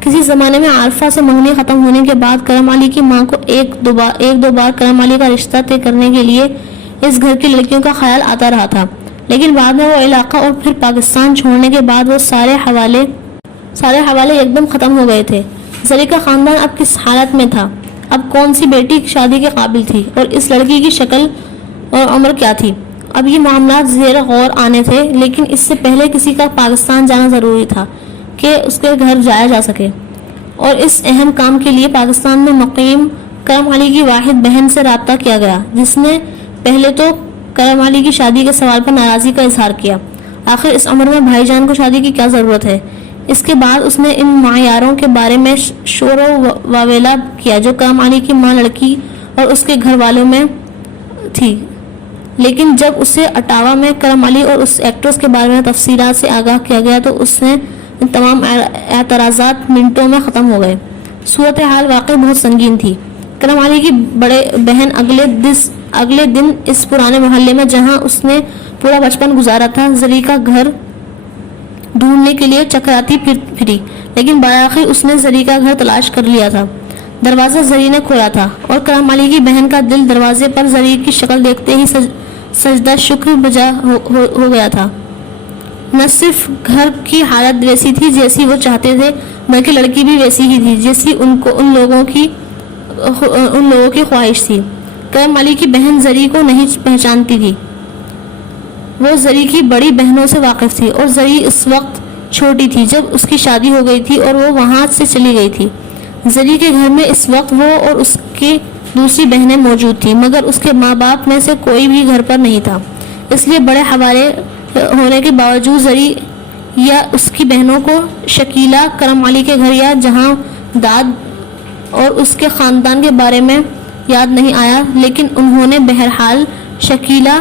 کسی زمانے میں عارفہ سے منگنی ختم ہونے کے بعد کرم علی کی ماں کو ایک دو بار کرم علی کا رشتہ طے کرنے کے لیے اس گھر کی لڑکیوں کا خیال آتا رہا تھا، لیکن بعد میں وہ علاقہ اور پھر پاکستان چھوڑنے کے بعد وہ سارے حوالے ایک دم ختم ہو گئے تھے۔ زری کا خاندان اب کس حالت میں تھا، اب کون سی بیٹی شادی کے قابل تھی، اور اس لڑکی کی شکل اور عمر کیا تھی، اب یہ معاملات زیر غور آنے تھے، لیکن اس سے پہلے کسی کا پاکستان جانا ضروری تھا کہ اس کے گھر جایا جا سکے، اور اس اہم کام کے لیے پاکستان میں مقیم کرم علی کی واحد بہن سے رابطہ کیا گیا، جس نے پہلے تو کرم علی کی شادی کے سوال پر ناراضی کا اظہار کیا۔ آخر اس عمر میں بھائی جان کو شادی کی کیا ضرورت ہے؟ اس کے بعد اس نے ان معیاروں کے بارے میں شور و واویلا کیا جو کرم علی کی ماں لڑکی اور اس کے گھر والوں میں تھی، لیکن جب اسے اٹاوا میں کرم علی اور اس ایکٹریس کے بارے میں تفصیلات سے آگاہ کیا گیا تو اس نے تمام اعتراضات منٹوں میں ختم ہو گئے۔ صورتحال واقعی بہت سنگین تھی۔ کرم علی کی بڑے بہن اگلے دن اس پرانے محلے میں جہاں اس نے پورا بچپن گزارا تھا زری کا گھر ڈھونڈنے کے لیے چکراتی پھری، لیکن بالآخر اس نے زری کا گھر تلاش کر لیا تھا۔ دروازہ زری نے کھولا تھا اور کرم علی کی بہن کا دل دروازے پر زری کی شکل دیکھتے ہی سجدہ شکر بجا ہو گیا تھا۔ نہ صرف گھر کی حالت ویسی تھی جیسی وہ چاہتے تھے، بلکہ لڑکی بھی ویسی ہی تھی جیسی ان لوگوں کی خواہش تھی۔ کرم علی کی بہن زری کو نہیں پہچانتی تھی، وہ زری کی بڑی بہنوں سے واقف تھی، اور زری اس وقت چھوٹی تھی جب اس کی شادی ہو گئی تھی اور وہ وہاں سے چلی گئی تھی۔ زری کے گھر میں اس وقت وہ اور اس کی دوسری بہنیں موجود تھیں، مگر اس کے ماں باپ میں سے کوئی بھی گھر پر نہیں تھا، اس لیے بڑے حوالے ہونے کے باوجود زری یا اس کی بہنوں کو شکیلا کرم علی کے گھر یا جہاں داد اور اس کے خاندان کے بارے میں یاد نہیں آیا، لیکن انہوں نے بہرحال شکیلا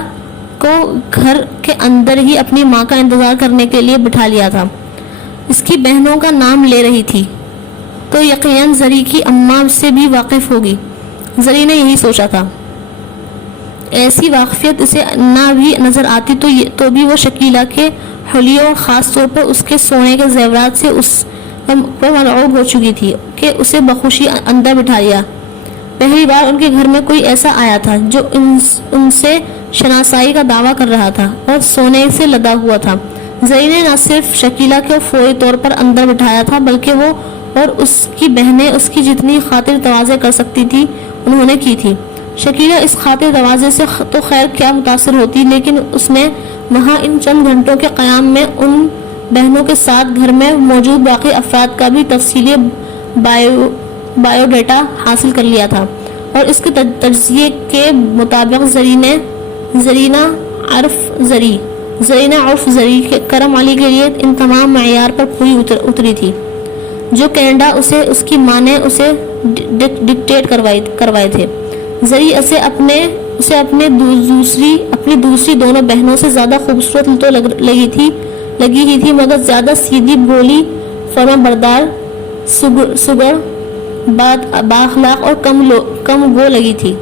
کو گھر کے اندر ہی اپنی ماں کا انتظار کرنے کے لیے بٹھا لیا تھا۔ اس کی بہنوں کا نام لے رہی تھی تو یقیناً زری کی اماں سے بھی واقف ہوگی، زری نے یہی سوچا تھا۔ ایسی واقفیت اسے نہ بھی نظر آتی تو بھی وہ شکیلا کے حلیے اور خاص طور پر اس کے سونے کے زیورات سے اس پر مرعوب ہو چکی تھی کہ اسے بخوشی اندر بٹھا لیا۔ پہلی بار ان کے گھر میں کوئی ایسا آیا تھا جو ان سے شناسائی کا دعویٰ کر رہا تھا اور سونے سے لدا ہوا تھا۔ زری نے نہ صرف شکیلا کو فوری طور پر اندر بٹھایا تھا بلکہ وہ اور اس کی بہنیں اس کی جتنی خاطر تواضع کر سکتی تھی انہوں نے کی تھی۔ شکیلا اس خاطر تواضع سے تو خیر کیا متاثر ہوتی، لیکن اس نے وہاں ان چند گھنٹوں کے قیام میں ان بہنوں کے ساتھ گھر میں موجود باقی افراد کا بھی تفصیلی بایو ڈیٹا حاصل کر لیا تھا، اور اس کے تجزیے کے مطابق زرینہ عرف زری کرم علی کے لیے ان تمام معیار پر پوری اتری تھی جو کینیڈا اس کی ماں نے اسے ڈکٹیٹ کروائے تھے۔ زری اسے اپنی دوسری دونوں بہنوں سے زیادہ خوبصورت تو لگی ہی تھی، مگر زیادہ سیدھی بولی، فرما بردار، سگر، بااخلاق اور کم گو لگی تھی۔